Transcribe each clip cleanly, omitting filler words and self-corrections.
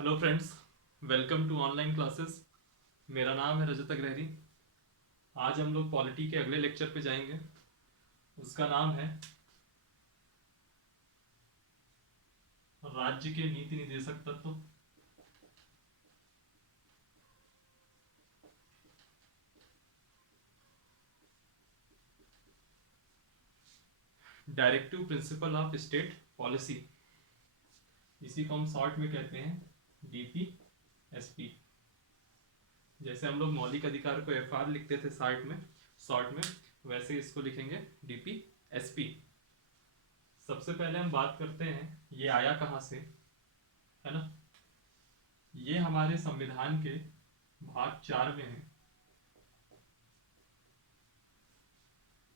Hello friends, welcome to online classes. मेरा नाम है रजत अग्रहरी। आज हम लोग पॉलिटी के अगले लेक्चर पे जाएंगे। उसका नाम है राज्य के नीति निर्देशक तत्व। Directive principle of state policy, इसी को हम शॉर्ट में कहते हैं डीपीएसपी। जैसे हम लोग मौलिक अधिकार को एफआर लिखते थे शॉर्ट में वैसे इसको लिखेंगे डीपीएसपी। सबसे पहले हम बात करते हैं ये आया कहाँ से, है ना। ये हमारे संविधान के भाग 4 में है।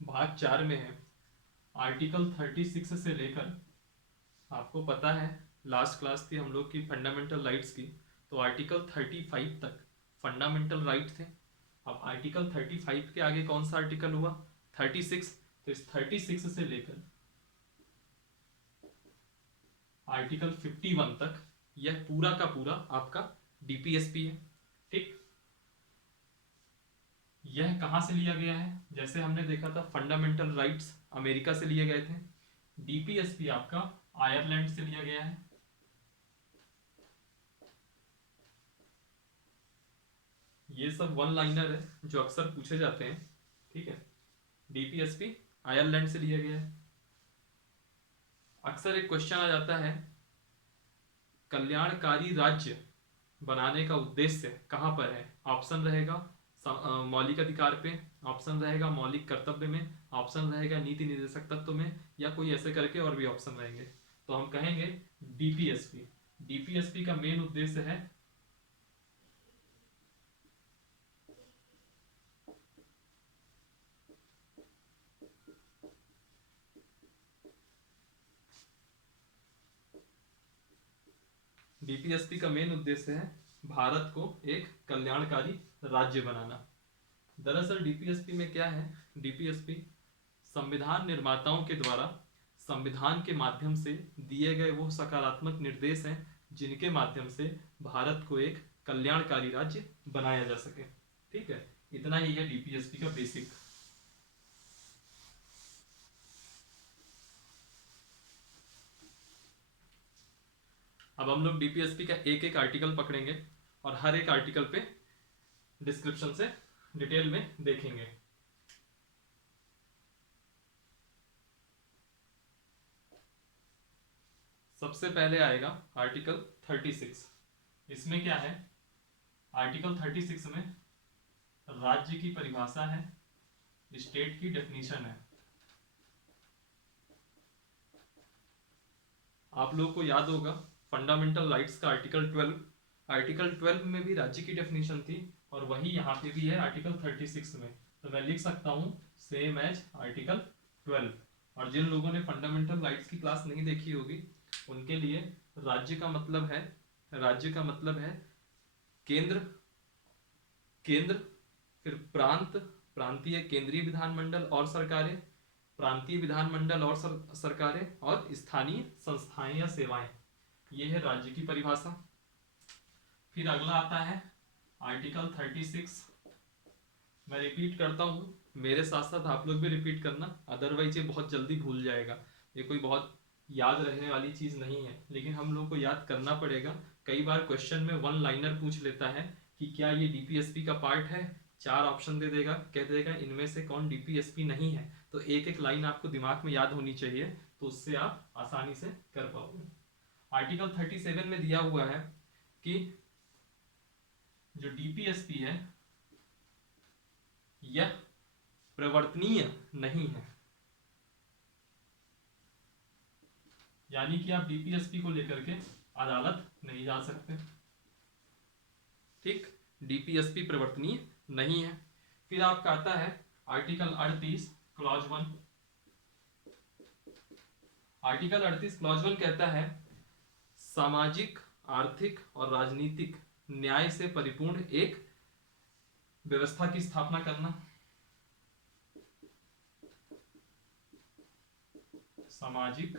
भाग 4 में है आर्टिकल 36 से लेकर, आपको पता है लास्ट क्लास थी हम लोग की फंडामेंटल राइट्स की, तो आर्टिकल 35 तक फंडामेंटल राइट थे। अब आर्टिकल 35 के आगे कौन सा आर्टिकल हुआ? 36। तो इस 36 से लेकर आर्टिकल 51 तक यह पूरा का पूरा आपका डीपीएसपी है। ठीक, यह कहां से लिया गया है? जैसे हमने देखा था फंडामेंटल राइट्स अमेरिका से लिए गए थे, डीपीएसपी आपका आयरलैंड से लिया गया है। ये सब वन लाइनर है जो अक्सर पूछे जाते हैं। ठीक है, डीपीएसपी आयरलैंड से लिया गया है। अक्सर एक क्वेश्चन आ जाता है, कल्याणकारी राज्य बनाने का उद्देश्य कहां पर है? ऑप्शन रहेगा मौलिक अधिकार पे, ऑप्शन रहेगा मौलिक कर्तव्य में, ऑप्शन रहेगा नीति निर्देशक तत्व में, या कोई ऐसे करके और भी ऑप्शन रहेंगे। तो हम कहेंगे डीपीएसपी। डीपीएसपी का मेन उद्देश्य है डीपीएसपी का मेन उद्देश्य है भारत को एक कल्याणकारी राज्य बनाना। दरअसल डीपीएसपी में क्या है? डीपीएसपी संविधान निर्माताओं के द्वारा संविधान के माध्यम से दिए गए वो सकारात्मक निर्देश हैं जिनके माध्यम से भारत को एक कल्याणकारी राज्य बनाया जा सके। ठीक है, इतना ही है डीपीएसपी का बेसिक। अब हम लोग डीपीएसपी का एक एक आर्टिकल पकड़ेंगे और हर एक आर्टिकल पे डिस्क्रिप्शन से डिटेल में देखेंगे। सबसे पहले आएगा आर्टिकल 36। इसमें क्या है? आर्टिकल 36 में राज्य की परिभाषा है, स्टेट की डेफिनेशन है। आप लोगों को याद होगा फंडामेंटल राइट्स का आर्टिकल 12, आर्टिकल 12 में भी राज्य की डेफिनेशन थी और वही यहाँ पे भी है आर्टिकल 36 में। तो मैं लिख सकता हूँ सेम एज आर्टिकल 12। और जिन लोगों ने फंडामेंटल राइट्स की क्लास नहीं देखी होगी उनके लिए राज्य का मतलब है, राज्य का मतलब है केंद्र, केंद्र, फिर प्रांत, प्रांतीय केंद्रीय विधानमंडल और सरकारें, प्रांतीय विधानमंडल और सरकारें, और स्थानीय संस्थाएं या सेवाएं। ये है राज्य की परिभाषा। फिर अगला आता है आर्टिकल 36। मैं रिपीट करता हूँ, मेरे साथ साथ आप लोग भी रिपीट करना, अदरवाइज ये बहुत जल्दी भूल जाएगा। ये कोई बहुत याद रहने वाली चीज नहीं है, लेकिन हम लोग को याद करना पड़ेगा। कई बार क्वेश्चन में वन लाइनर पूछ लेता है कि क्या ये डीपीएसपी का पार्ट है, 4 ऑप्शन दे देगा, कह देगा इनमें से कौन डीपीएसपी नहीं है। तो एक एक लाइन आपको दिमाग में याद होनी चाहिए, तो उससे आप आसानी से कर पाओगे। आर्टिकल 37 में दिया हुआ है कि जो डीपीएसपी है यह प्रवर्तनीय नहीं है, यानी कि आप डीपीएसपी को लेकर के अदालत नहीं जा सकते। ठीक, डीपीएसपी प्रवर्तनीय नहीं है। फिर आपका आता है आर्टिकल 38 क्लॉज 1। आर्टिकल 38 क्लॉज 1 कहता है सामाजिक, आर्थिक और राजनीतिक न्याय से परिपूर्ण एक व्यवस्था की स्थापना करना। सामाजिक,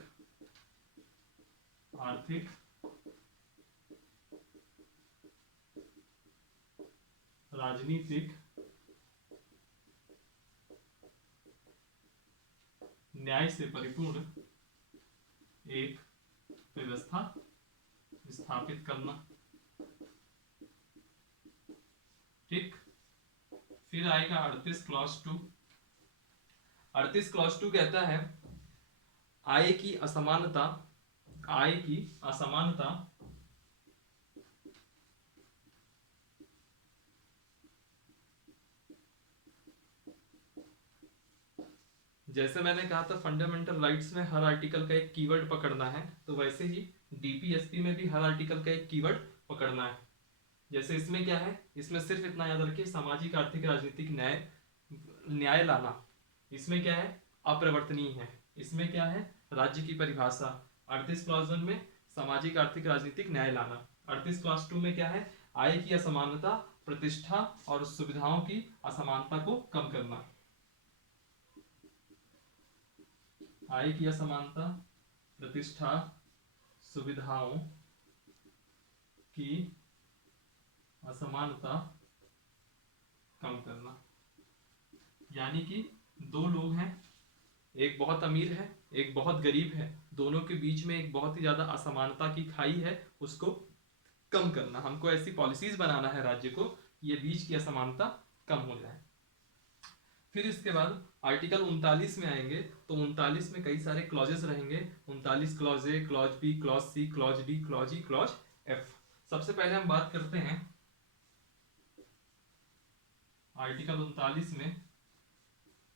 आर्थिक राजनीतिक न्याय से परिपूर्ण एक व्यवस्था स्थापित करना। ठीक, फिर आएगा 38 क्लॉज 2। 38 क्लॉज 2 कहता है आय की असमानता, आय की असमानता जैसे मैंने कहा था फंडामेंटल राइट्स में हर आर्टिकल का एक कीवर्ड पकड़ना है, तो वैसे ही डीपीएसपी में भी हर आर्टिकल का एक कीवर्ड पकड़ना है। जैसे इसमें क्या है, इसमें सिर्फ इतना याद रखिए, सामाजिक आर्थिक राजनीतिक न्याय, न्याय लाना। इसमें क्या है, अपरिवर्तनीय है। इसमें क्या है, राज्य की परिभाषा। 38 क्लॉज 1 में सामाजिक आर्थिक राजनीतिक न्याय लाना। 38 क्लॉज 2 में क्या है, आय की असमानता, प्रतिष्ठा और सुविधाओं की असमानता को कम करना। आय की असमानता, प्रतिष्ठा, सुविधाओं की असमानता कम करना। यानी कि दो लोग हैं, एक बहुत अमीर है, एक बहुत गरीब है, दोनों के बीच में एक बहुत ही ज्यादा असमानता की खाई है, उसको कम करना। हमको ऐसी पॉलिसीज बनाना है राज्य को, ये बीच की असमानता कम हो जाए। फिर इसके बाद आर्टिकल 39 में आएंगे, तो 39 में कई सारे क्लॉजेस रहेंगे। 39 clause A, clause B, clause C, clause D, clause E, clause F. सबसे पहले हम बात करते हैं आर्टिकल 39 में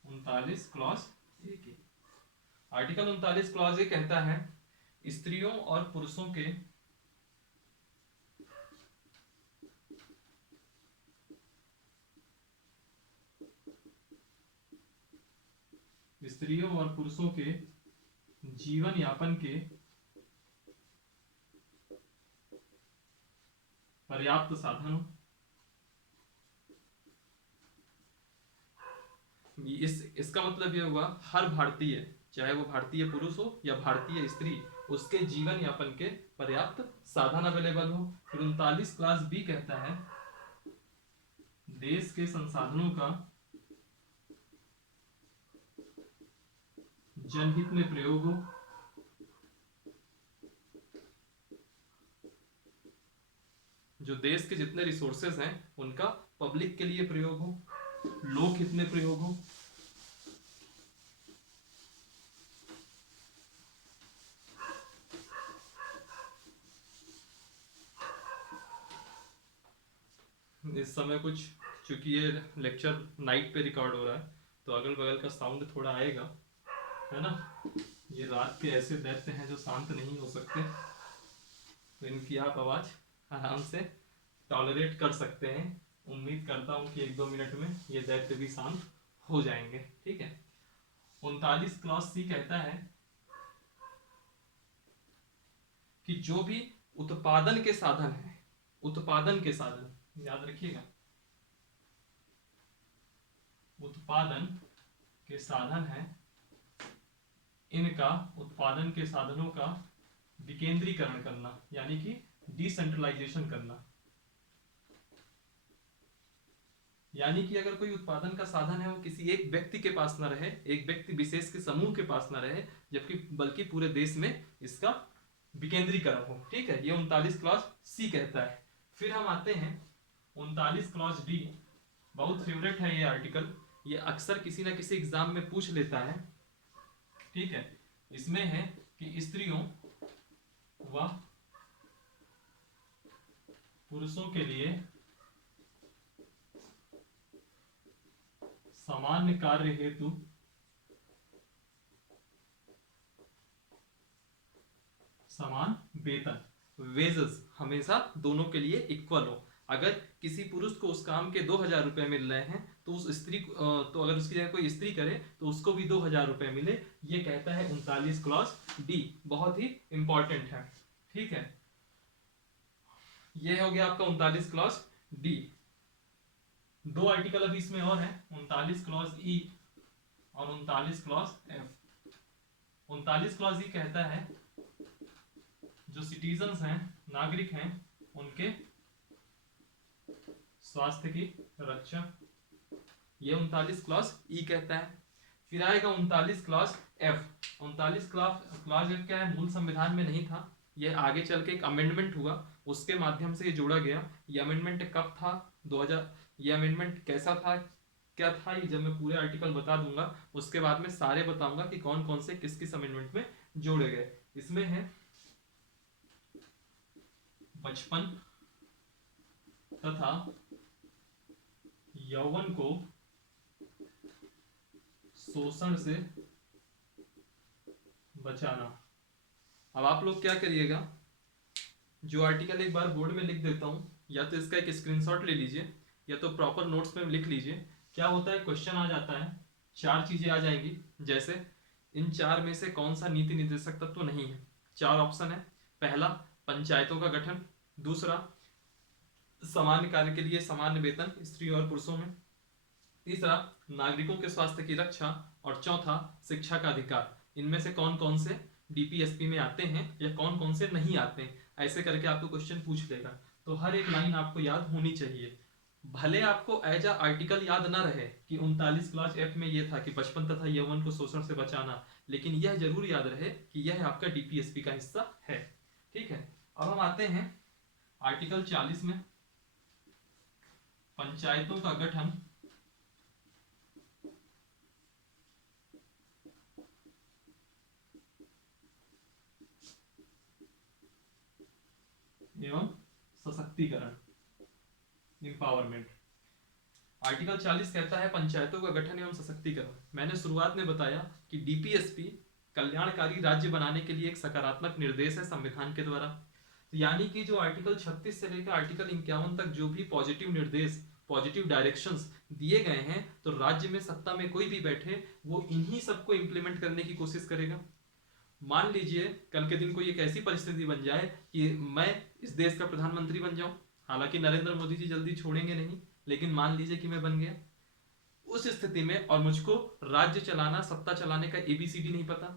39 क्लॉज ए की। आर्टिकल 39 क्लॉज ए कहता है स्त्रियों और पुरुषों के स्त्रियों और पुरुषों के जीवन यापन के पर्याप्त साधन। इसका मतलब ये हुआ हर भारतीय, चाहे वो भारतीय पुरुष हो या भारतीय स्त्री, उसके जीवन यापन के पर्याप्त साधन अवेलेबल हो। फिर 39 क्लास बी कहता है देश के संसाधनों का जनहित में प्रयोग हो। जो देश के जितने रिसोर्सेज हैं उनका पब्लिक के लिए प्रयोग हो, लोक हित में प्रयोग हो। इस समय कुछ, चूंकि ये लेक्चर नाइट पे रिकॉर्ड हो रहा है तो अगल बगल का साउंड थोड़ा आएगा, है ना। ये रात के ऐसे दैत्य हैं जो शांत नहीं हो सकते, तो इनकी आप आवाज आराम से टॉलरेट कर सकते हैं। उम्मीद करता हूं कि 1-2 मिनट में ये दैत्य भी शांत हो जाएंगे। ठीक है। 39 क्लॉज सी कहता है कि जो भी उत्पादन के साधन है, उत्पादन के साधन याद रखिएगा, उत्पादन के साधन है, इनका, उत्पादन के साधनों का विकेंद्रीकरण करना, यानी कि डिसेंट्रलाइजेशन करना। यानी कि अगर कोई उत्पादन का साधन है वो किसी एक व्यक्ति के पास ना रहे, एक व्यक्ति विशेष के समूह के पास ना रहे, जबकि बल्कि पूरे देश में इसका विकेंद्रीकरण हो। ठीक है, ये 39 क्लॉज सी कहता है। फिर हम आते हैं 39 क्लॉज डी। बहुत फेवरेट है ये आर्टिकल, ये अक्सर किसी ना किसी एग्जाम में पूछ लेता है। ठीक है, इसमें है कि स्त्रियों व पुरुषों के लिए सामान्य कार्य हेतु समान वेतन, वेजेस हमेशा दोनों के लिए इक्वल हो। अगर किसी पुरुष को उस काम के 2000 रुपए मिल रहे हैं तो उस स्त्री तो अगर उसकी जगह कोई स्त्री करे तो उसको भी 2000 रुपए मिले, ये कहता है 39 क्लॉज डी। बहुत ही इंपॉर्टेंट है। ठीक है, ये हो गया आपका 39 क्लॉज डी। दो आर्टिकल अभी इसमें और है, 39 क्लॉज ई और 39 क्लॉज एफ। 39 क्लॉज ई कहता है जो सिटीजन्स हैं, नागरिक हैं, उनके स्वास्थ्य की रक्षा, ये 39 क्लॉज ई कहता है। फिर आएगा 39 क्लॉज एफ। 39 क्लॉज एफ क्या है, मूल संविधान में नहीं था, ये आगे चल के एक अमेंडमेंट हुआ, उसके माध्यम से ये जोड़ा गया। ये अमेंडमेंट कब था, 2000। ये अमेंडमेंट कैसा था, क्या था, ये जब मैं पूरे आर्टिकल बता दूंगा उसके बाद में सारे बताऊंगा कि कौन कौन से किस किस अमेंडमेंट में जोड़े गए। इसमें है बचपन तथा यौवन को शोषण से बचाना। अब आप लोग क्या करिएगा, जो आर्टिकल एक बार बोर्ड में लिख देता हूं, या तो इसका एक स्क्रीनशॉट ले लीजिए या तो प्रॉपर नोट्स में लिख लीजिए। क्या होता है, क्वेश्चन आ जाता है, चार चीजें आ जाएंगी, जैसे इन चार में से कौन सा नीति निर्देशक तत्व नहीं है। चार ऑप्शन है, पहला पंचायतों का गठन, दूसरा सामान्य कार्य के लिए सामान्य वेतन स्त्री और पुरुषों में, तीसरा नागरिकों के स्वास्थ्य की रक्षा, और चौथा शिक्षा का अधिकार। इनमें से कौन कौन से डीपीएसपी में आते हैं या कौन कौन से नहीं आते हैं, ऐसे करके आपको क्वेश्चन पूछ लेगा। तो हर एक लाइन आपको याद होनी चाहिए। भले आपको एज अ आर्टिकल याद ना रहे कि 39 क्लास एफ में ये था कि बचपन तथा यौवन को शोषण से बचाना, लेकिन यह जरूर याद रहे कि यह आपका डीपीएसपी का हिस्सा है। ठीक है, अब हम आते हैं आर्टिकल 40 में, पंचायतों का गठन एवं सशक्तिकरण, एम्पावरमेंट। आर्टिकल 40 कहता है पंचायतों का गठन एवं सशक्तिकरण। मैंने शुरुआत में बताया कि डीपीएसपी कल्याणकारी राज्य बनाने के लिए एक सकारात्मक निर्देश है संविधान के द्वारा। तो यानी कि जो आर्टिकल 36 से लेकर आर्टिकल 51 तक जो भी पॉजिटिव निर्देश, पॉजिटिव डायरेक्शंस दिए गए हैं, तो राज्य में सत्ता में कोई भी बैठे वो इन्हीं सबको इंप्लीमेंट करने की कोशिश करेगा। मान लीजिए कल के दिन कोई एक ऐसी परिस्थिति बन जाए कि मैं इस देश का प्रधानमंत्री बन जाऊं, हालांकि नरेंद्र मोदी जी जल्दी छोड़ेंगे नहीं, लेकिन मान लीजिए कि मैं बन गया उस स्थिति में, और मुझको राज्य चलाना, सत्ता चलाने का एबीसीडी नहीं पता,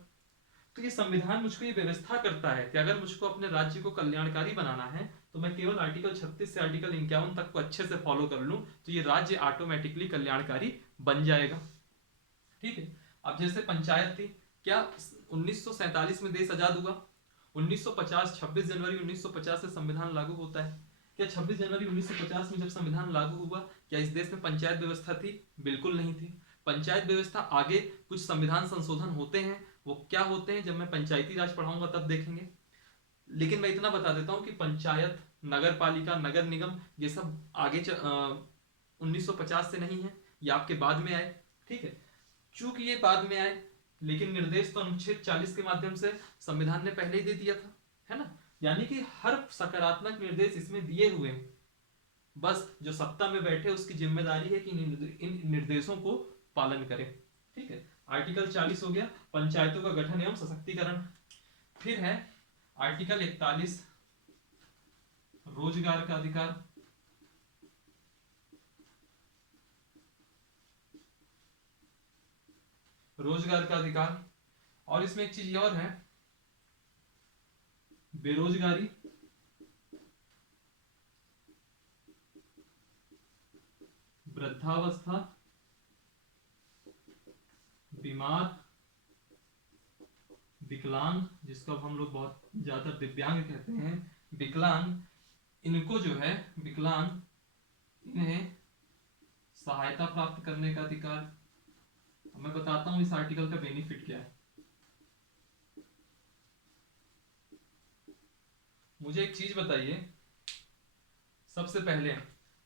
तो ये संविधान मुझको ये व्यवस्था करता है कि अगर मुझको अपने राज्य को कल्याणकारी बनाना है तो मैं केवल आर्टिकल 36 से आर्टिकल 51 तक को अच्छे से फॉलो कर लूं, तो ये राज्य ऑटोमेटिकली कल्याणकारी बन जाएगा। ठीक है, अब जैसे पंचायत थी, क्या 1947 में देश आजाद हुआ, 1950 26 जनवरी 1950 से संविधान लागू होता है। क्या 26 जनवरी 1950 में जब संविधान लागू हुआ, क्या इस देश में पंचायत व्यवस्था थी? बिल्कुल नहीं थी। पंचायत व्यवस्था आगे कुछ संविधान संशोधन होते हैं, वो क्या होते हैं जब मैं पंचायती राज पढ़ाऊंगा तब देखेंगे। लेकिन मैं इतना बता देता हूं कि पंचायत, नगर पालिका, नगर निगम, ये सब आगे 1950 से नहीं है, ये आपके बाद में आए। ठीक है, चूंकि ये बाद में आए, लेकिन निर्देश तो अनुच्छेद 40 के माध्यम से संविधान ने पहले ही दे दिया था, है ना। यानी कि हर सकारात्मक निर्देश इसमें दिए हुए हैं, बस जो सत्ता में बैठे उसकी जिम्मेदारी है कि इन निर्देशों को पालन करें। ठीक है, आर्टिकल 40 हो गया पंचायतों का गठन एवं सशक्तिकरण। फिर है आर्टिकल 41 रोजगार का अधिकार। रोजगार का अधिकार, और इसमें एक चीज और है, बेरोजगारी, वृद्धावस्था, बीमार, विकलांग, जिसको हम लोग बहुत ज्यादा दिव्यांग कहते हैं, विकलांग, इनको जो है विकलांग, इन्हें सहायता प्राप्त करने का अधिकार। मैं बताता हूं इस आर्टिकल का बेनिफिट क्या है। मुझे एक चीज बताइए, सबसे पहले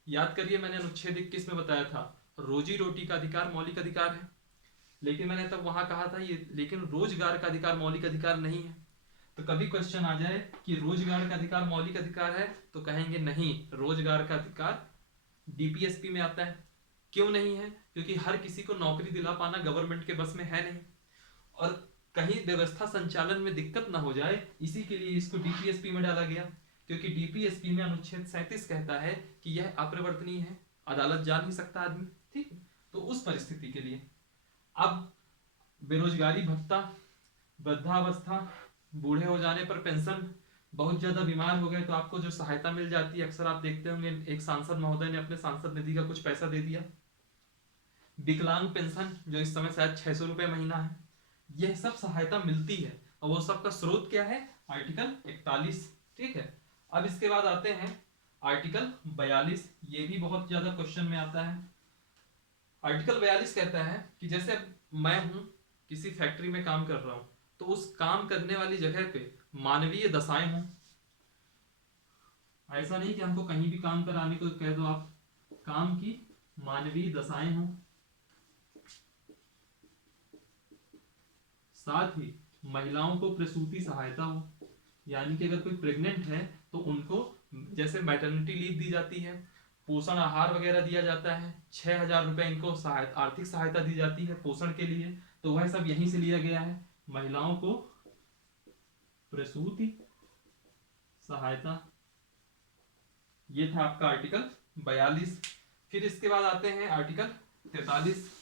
याद करिए, मैंने अनुच्छेद 21 में बताया था रोजी रोटी का अधिकार मौलिक अधिकार है, लेकिन मैंने तब वहां कहा था ये, लेकिन रोजगार का अधिकार मौलिक अधिकार नहीं है। तो कभी क्वेश्चन आ जाए कि रोजगार का अधिकार मौलिक अधिकार है, तो कहेंगे नहीं, रोजगार का अधिकार डीपीएसपी में आता है। क्यों नहीं है? क्योंकि हर किसी को नौकरी दिला पाना गवर्नमेंट के बस में है नहीं, और कहीं व्यवस्था संचालन में दिक्कत ना हो जाए, इसी के लिए इसको डीपीएसपी में डाला गया। क्योंकि डीपीएसपी में अनुच्छेद 37 कहता है कि यह अपरिवर्तनीय है, अदालत जा नहीं सकता आदमी। ठीक है, तो उस परिस्थिति के लिए अब बेरोजगारी भत्ता, वृद्धावस्था, बूढ़े हो जाने पर पेंशन, बहुत ज्यादा बीमार हो गए तो आपको जो सहायता मिल जाती है, अक्सर आप देखते होंगे एक सांसद महोदय ने अपने सांसद निधि का कुछ पैसा दे दिया। विकलांग पेंशन जो इस समय शायद 600 रुपये महीना है, यह सब सहायता मिलती है और वो सब का स्रोत क्या है, आर्टिकल 41। ठीक है, अब इसके बाद आते हैं आर्टिकल 42। ये भी बहुत ज्यादा क्वेश्चन में आता है। आर्टिकल 42 कहता है कि जैसे मैं हूं किसी फैक्ट्री में काम कर रहा हूं, तो उस काम करने वाली जगह पे मानवीय दशाएं हों। ऐसा नहीं कि हमको कहीं भी काम कराने को कह दो आप, काम की मानवीय दशाएं हों। साथ ही महिलाओं को प्रसूति सहायता हो, यानी कि अगर कोई प्रेग्नेंट है तो उनको जैसे मैटरनिटी लीव दी जाती है, पोषण आहार वगैरह दिया जाता है, 6,000 रुपये इनको आर्थिक सहायता दी जाती है पोषण के लिए, तो वह सब यहीं से लिया गया है। महिलाओं को प्रसूति सहायता, ये था आपका आर्टिकल 42। फिर इसके बाद आते हैं आर्टिकल 43।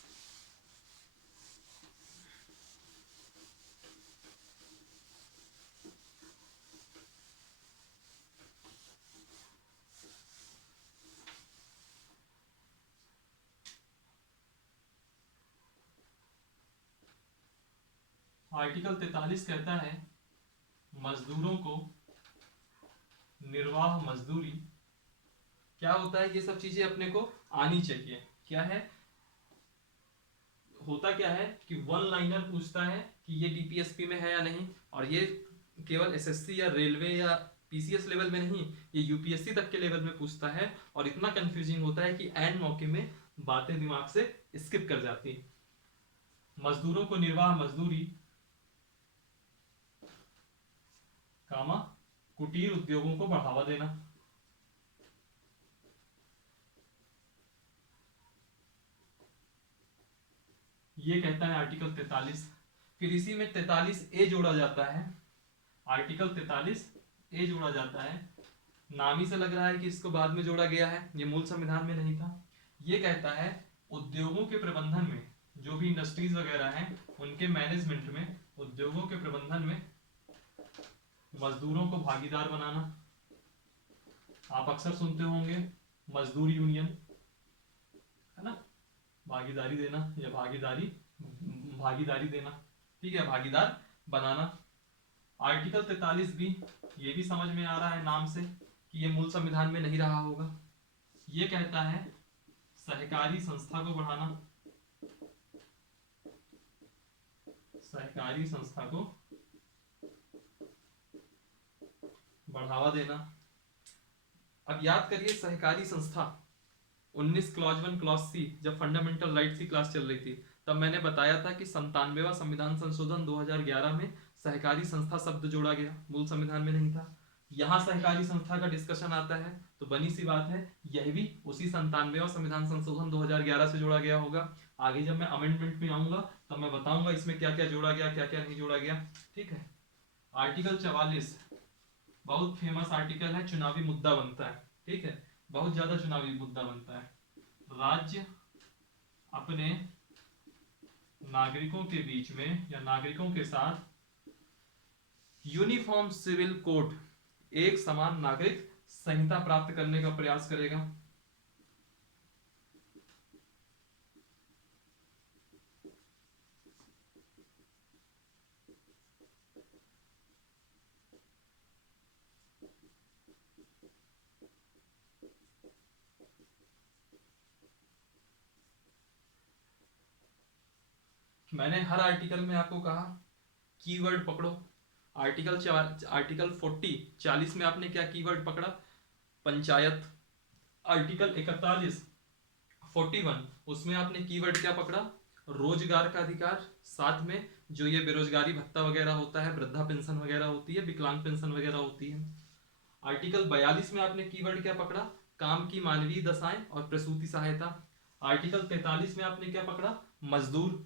आर्टिकल 43 कहता है मजदूरों को निर्वाह मजदूरी, क्या होता है, ये सब चीजें अपने को आनी चाहिए। क्या है, होता क्या है कि वन लाइनर पूछता है कि ये डीपीएसपी में है या नहीं, और ये केवल एसएससी या रेलवे या पीसीएस लेवल में नहीं, ये यूपीएससी तक के लेवल में पूछता है। और इतना कंफ्यूजिंग होता है कि एंड मौके में बातें दिमाग से स्किप कर जाती है। मजदूरों को निर्वाह मजदूरी, कामा कुटीर उद्योगों को बढ़ावा देना। ये कहता है आर्टिकल 43। फिर इसी में 43 ए जोड़ा जाता है, आर्टिकल 43 ए जोड़ा जाता है। नाम ही से लग रहा है कि इसको बाद में जोड़ा गया है, ये मूल संविधान में नहीं था। ये कहता है उद्योगों के प्रबंधन में, जो भी इंडस्ट्रीज वगैरह हैं उनके मैनेजमेंट में, उद्योगों के प्रबंधन में मजदूरों को भागीदार बनाना। आप अक्सर सुनते होंगे मजदूर यूनियन, है ना, भागीदारी देना या भागीदारी देना, ठीक है, भागीदार बनाना। आर्टिकल 43 भी, ये भी समझ में आ रहा है नाम से कि ये मूल संविधान में नहीं रहा होगा। ये कहता है सहकारी संस्था को बढ़ाना, सहकारी संस्था को बढ़ावा देना। अब याद करिए सहकारी संस्था 19 क्लॉज 1 क्लॉज सी, जब फंडामेंटल राइट्स की क्लास चल रही थी तब मैंने बताया था कि 97वां संविधान संशोधन 2011 में सहकारी संस्था शब्द जोड़ा गया, मूल संविधान में नहीं था। यहाँ सहकारी संस्था का डिस्कशन आता है तो बनी सी बात है यह भी उसी 97वां संविधान संशोधन 2011 से जोड़ा गया होगा। आगे जब मैं अमेंडमेंट में आऊंगा तब मैं बताऊंगा इसमें क्या क्या जोड़ा गया, क्या क्या नहीं जोड़ा गया। ठीक है, आर्टिकल 44 बहुत फेमस आर्टिकल है, चुनावी मुद्दा बनता है। ठीक है, बहुत ज्यादा चुनावी मुद्दा बनता है। राज्य अपने नागरिकों के बीच में या नागरिकों के साथ यूनिफॉर्म सिविल कोड, एक समान नागरिक संहिता प्राप्त करने का प्रयास करेगा। मैंने हर आर्टिकल में आपको कहा कीवर्ड पकड़ो। आर्टिकल 40 में आपने क्या कीवर्ड पकड़ा, पंचायत। आर्टिकल 41 उसमें आपने कीवर्ड क्या पकड़ा, रोजगार का अधिकार। साथ में जो ये बेरोजगारी भत्ता वगैरह होता है, वृद्धा पेंशन वगैरह होती है, विकलांग पेंशन वगैरह होती है। आर्टिकल 42 में आपने कीवर्ड क्या पकड़ा, काम की मानवीय दशाएं और प्रसूति सहायता। आर्टिकल 43 में आपने क्या पकड़ा, मजदूर।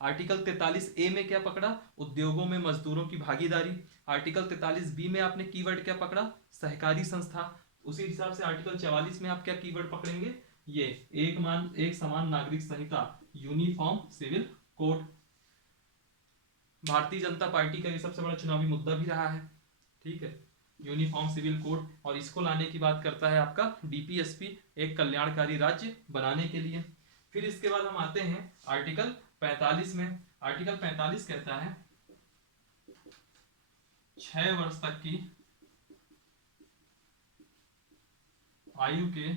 आर्टिकल 43 ए में क्या पकड़ा, उद्योगों में मजदूरों की भागीदारी। आर्टिकल 43 बी में आपने कीवर्ड क्या पकड़ा, सहकारी संस्था। उसी हिसाब से आर्टिकल 44 में आप क्या कीवर्ड पकड़ेंगे, ये एक समान नागरिक संहिता, uniform civil code. Bharatiya Janata party का ये सबसे बड़ा चुनावी मुद्दा भी रहा है। ठीक है, यूनिफॉर्म सिविल कोड, और इसको लाने की बात करता है आपका डीपीएसपी, एक कल्याणकारी राज्य बनाने के लिए। फिर इसके बाद हम आते हैं आर्टिकल 45 में। आर्टिकल 45 कहता है 6 वर्ष तक की आयु के,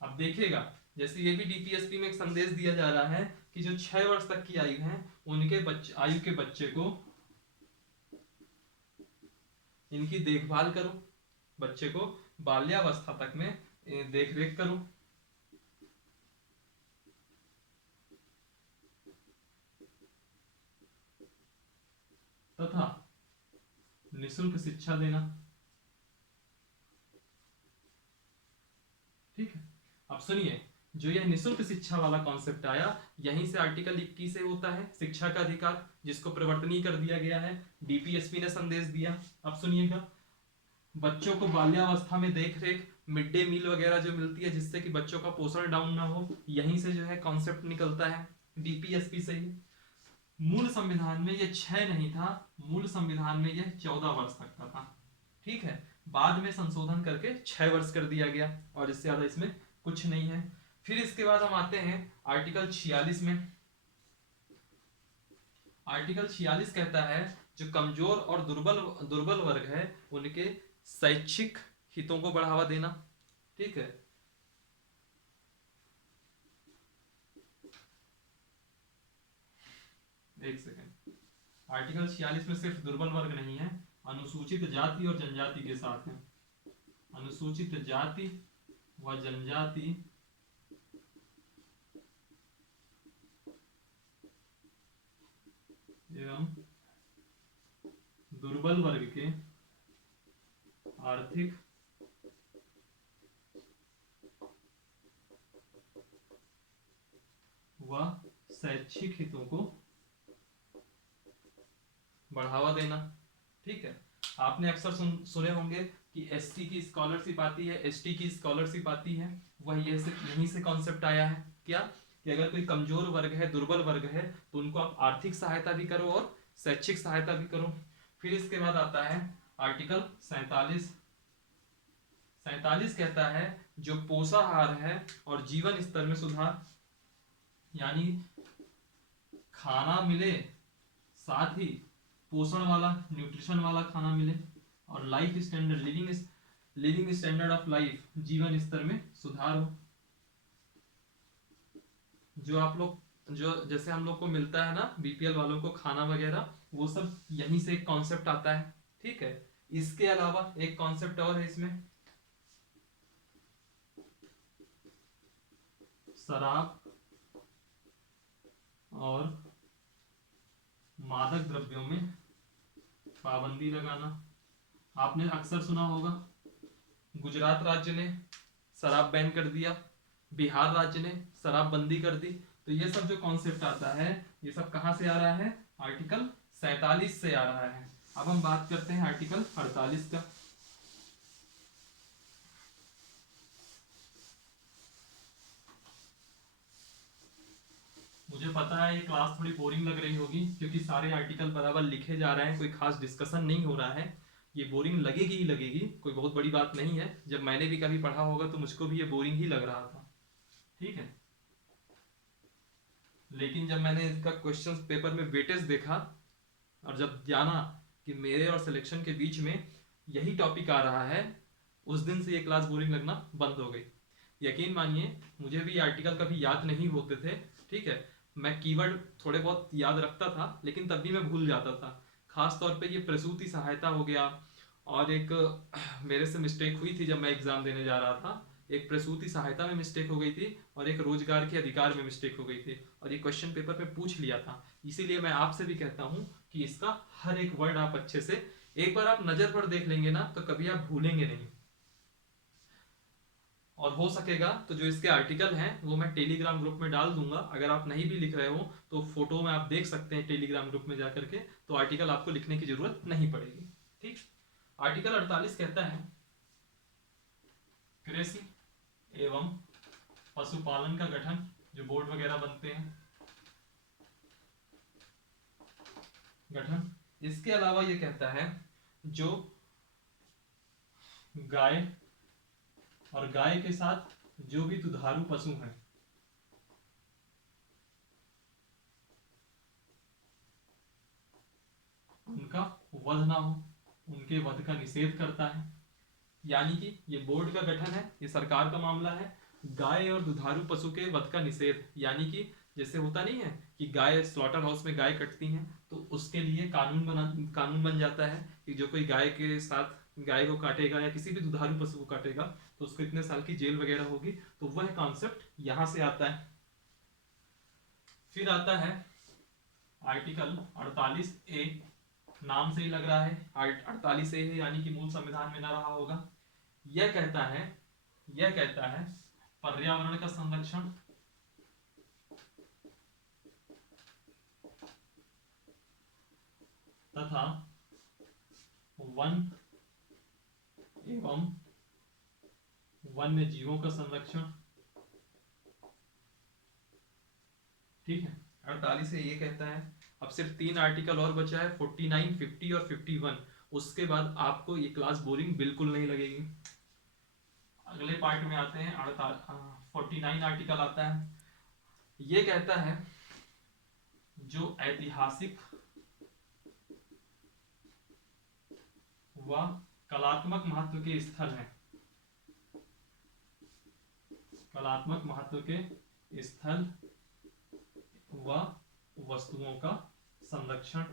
अब देखिएगा जैसे ये भी डीपीएसपी में एक संदेश दिया जा रहा है कि जो 6 वर्ष तक की आयु है उनके बच्चे, आयु के बच्चे को इनकी देखभाल करो, बच्चे को बाल्यावस्था तक में देख रेख करो। तथा निःशुल्क शिक्षा देना। ठीक है, अब सुनिए, जो यह निःशुल्क शिक्षा वाला कॉन्सेप्ट आया, यहीं से आर्टिकल 21 से होता है, शिक्षा का अधिकार, जिसको प्रवर्तनीय कर दिया गया है, डीपीएसपी ने संदेश दिया। अब सुनिएगा, बच्चों को बाल्यावस्था में देख रेख, मिड डे मील वगैरह जो मिलती है जिससे कि बच्चों का पोषण डाउन ना हो, यहीं से जो है कॉन्सेप्ट निकलता है, डीपीएसपी से ही। मूल संविधान में यह 6 नहीं था, मूल संविधान में यह 14 वर्ष तक का था। ठीक है, बाद में संशोधन करके 6 वर्ष कर दिया गया, और इससे ज्यादा इसमें कुछ नहीं है। फिर इसके बाद हम आते हैं आर्टिकल 46 में। आर्टिकल 46 कहता है जो कमजोर और दुर्बल वर्ग है उनके शैक्षिक हितों को बढ़ावा देना। ठीक है, एक सेकेंड, आर्टिकल 46 में सिर्फ दुर्बल वर्ग नहीं है, अनुसूचित जाति और जनजाति के साथ है। अनुसूचित जाति व जनजाति एवं दुर्बल वर्ग के आर्थिक व शैक्षिक हितों को बढ़ावा देना। ठीक है, आपने अक्सर सुने होंगे कि एससी की स्कॉलरशिप आती है, एसटी की स्कॉलरशिप आती है, वह यहीं से कॉन्सेप्ट आया है। क्या कि अगर कोई कमजोर वर्ग है, दुर्बल वर्ग है, तो उनको आप आर्थिक सहायता भी करो और शैक्षिक सहायता भी करो। फिर इसके बाद आता है आर्टिकल 47। 47 कहता है जो पोषाहार है और जीवन स्तर में सुधार, यानी खाना मिले, साथ ही पोषण वाला, न्यूट्रिशन वाला खाना मिले, और life standard, living standard of life, जीवन स्तर में सुधार हो। जो आप लोग, जो जैसे हम लोग को मिलता है ना बीपीएल वालों को खाना वगैरह, वो सब यहीं से एक कॉन्सेप्ट आता है। ठीक है, इसके अलावा एक कॉन्सेप्ट और है इसमें, शराब और मादक द्रव्यों में पाबंदी लगाना। आपने अक्सर सुना होगा गुजरात राज्य ने शराब बैन कर दिया, बिहार राज्य ने शराब बंदी कर दी। तो ये सब जो कॉन्सेप्ट आता है, ये सब कहां से आ रहा है? आर्टिकल 47 से आ रहा है। अब हम बात करते हैं आर्टिकल 48 का। मुझे पता है ये क्लास थोड़ी बोरिंग लग रही होगी, क्योंकि सारे आर्टिकल बराबर लिखे जा रहे हैं, कोई खास डिस्कशन नहीं हो रहा है। ये बोरिंग लगेगी ही लगेगी, कोई बहुत बड़ी बात नहीं है। जब मैंने भी कभी पढ़ा होगा तो मुझको भी ये बोरिंग ही लग रहा था। ठीक है, लेकिन जब मैंने इसका क्वेश्चन पेपर में वेटेज देखा और जब जाना कि मेरे और सिलेक्शन के बीच में यही टॉपिक आ रहा है, उस दिन से ये क्लास बोरिंग लगना बंद हो गई। यकीन मानिए, मुझे भी आर्टिकल कभी याद नहीं होते थे। ठीक है, मैं कीवर्ड थोड़े बहुत याद रखता था, लेकिन तब भी मैं भूल जाता था। खास तौर पे ये प्रसूति सहायता हो गया, और एक मेरे से मिस्टेक हुई थी जब मैं एग्जाम देने जा रहा था, एक प्रसूति सहायता में मिस्टेक हो गई थी और एक रोजगार के अधिकार में मिस्टेक हो गई थी, और ये क्वेश्चन पेपर में पूछ लिया था। इसीलिए मैं आपसे भी कहता हूँ कि इसका हर एक वर्ड आप अच्छे से एक बार आप नजर पर देख लेंगे ना, तो कभी आप भूलेंगे नहीं। और हो सकेगा तो जो इसके आर्टिकल हैं वो मैं टेलीग्राम ग्रुप में डाल दूंगा। अगर आप नहीं भी लिख रहे हो तो फोटो में आप देख सकते हैं टेलीग्राम ग्रुप में जाकर के, तो आर्टिकल आपको लिखने की जरूरत नहीं पड़ेगी। ठीक, आर्टिकल 48 कहता है कृषि एवं पशुपालन का गठन, जो बोर्ड वगैरह बनते हैं, गठन। इसके अलावा ये कहता है जो गाय और गाय के साथ जो भी दुधारू पशु हैं उनका वध ना हो, उनके वध का निषेध करता है। यानी कि ये बोर्ड का गठन है, ये सरकार का मामला है। गाय और दुधारू पशु के वध का निषेध, यानी कि जैसे होता नहीं है कि गाय स्लॉटर हाउस में गाय कटती हैं तो उसके लिए कानून बन जाता है कि जो कोई गाय के साथ गाय को काटेगा या किसी भी दुधारू पशु को काटेगा तो उसको इतने साल की जेल वगैरह होगी। तो वह कॉन्सेप्ट यहां से आता है। फिर आता है आर्टिकल 48A, नाम से ही लग रहा है 48A है, यानी कि मूल संविधान में ना रहा होगा। यह कहता है पर्यावरण का संरक्षण तथा वन एवं वन्य जीवों का संरक्षण। ठीक है, 48 से ये कहता है। अब सिर्फ 3 आर्टिकल और बचा है, 49, 50 और 51। उसके बाद आपको ये क्लास बोरिंग बिल्कुल नहीं लगेगी। अगले पार्ट में आते हैं। 49 आर्टिकल आता है, ये कहता है जो ऐतिहासिक व कलात्मक महत्व के स्थल हैं, कलात्मक महत्व के स्थल व वस्तुओं का संरक्षण।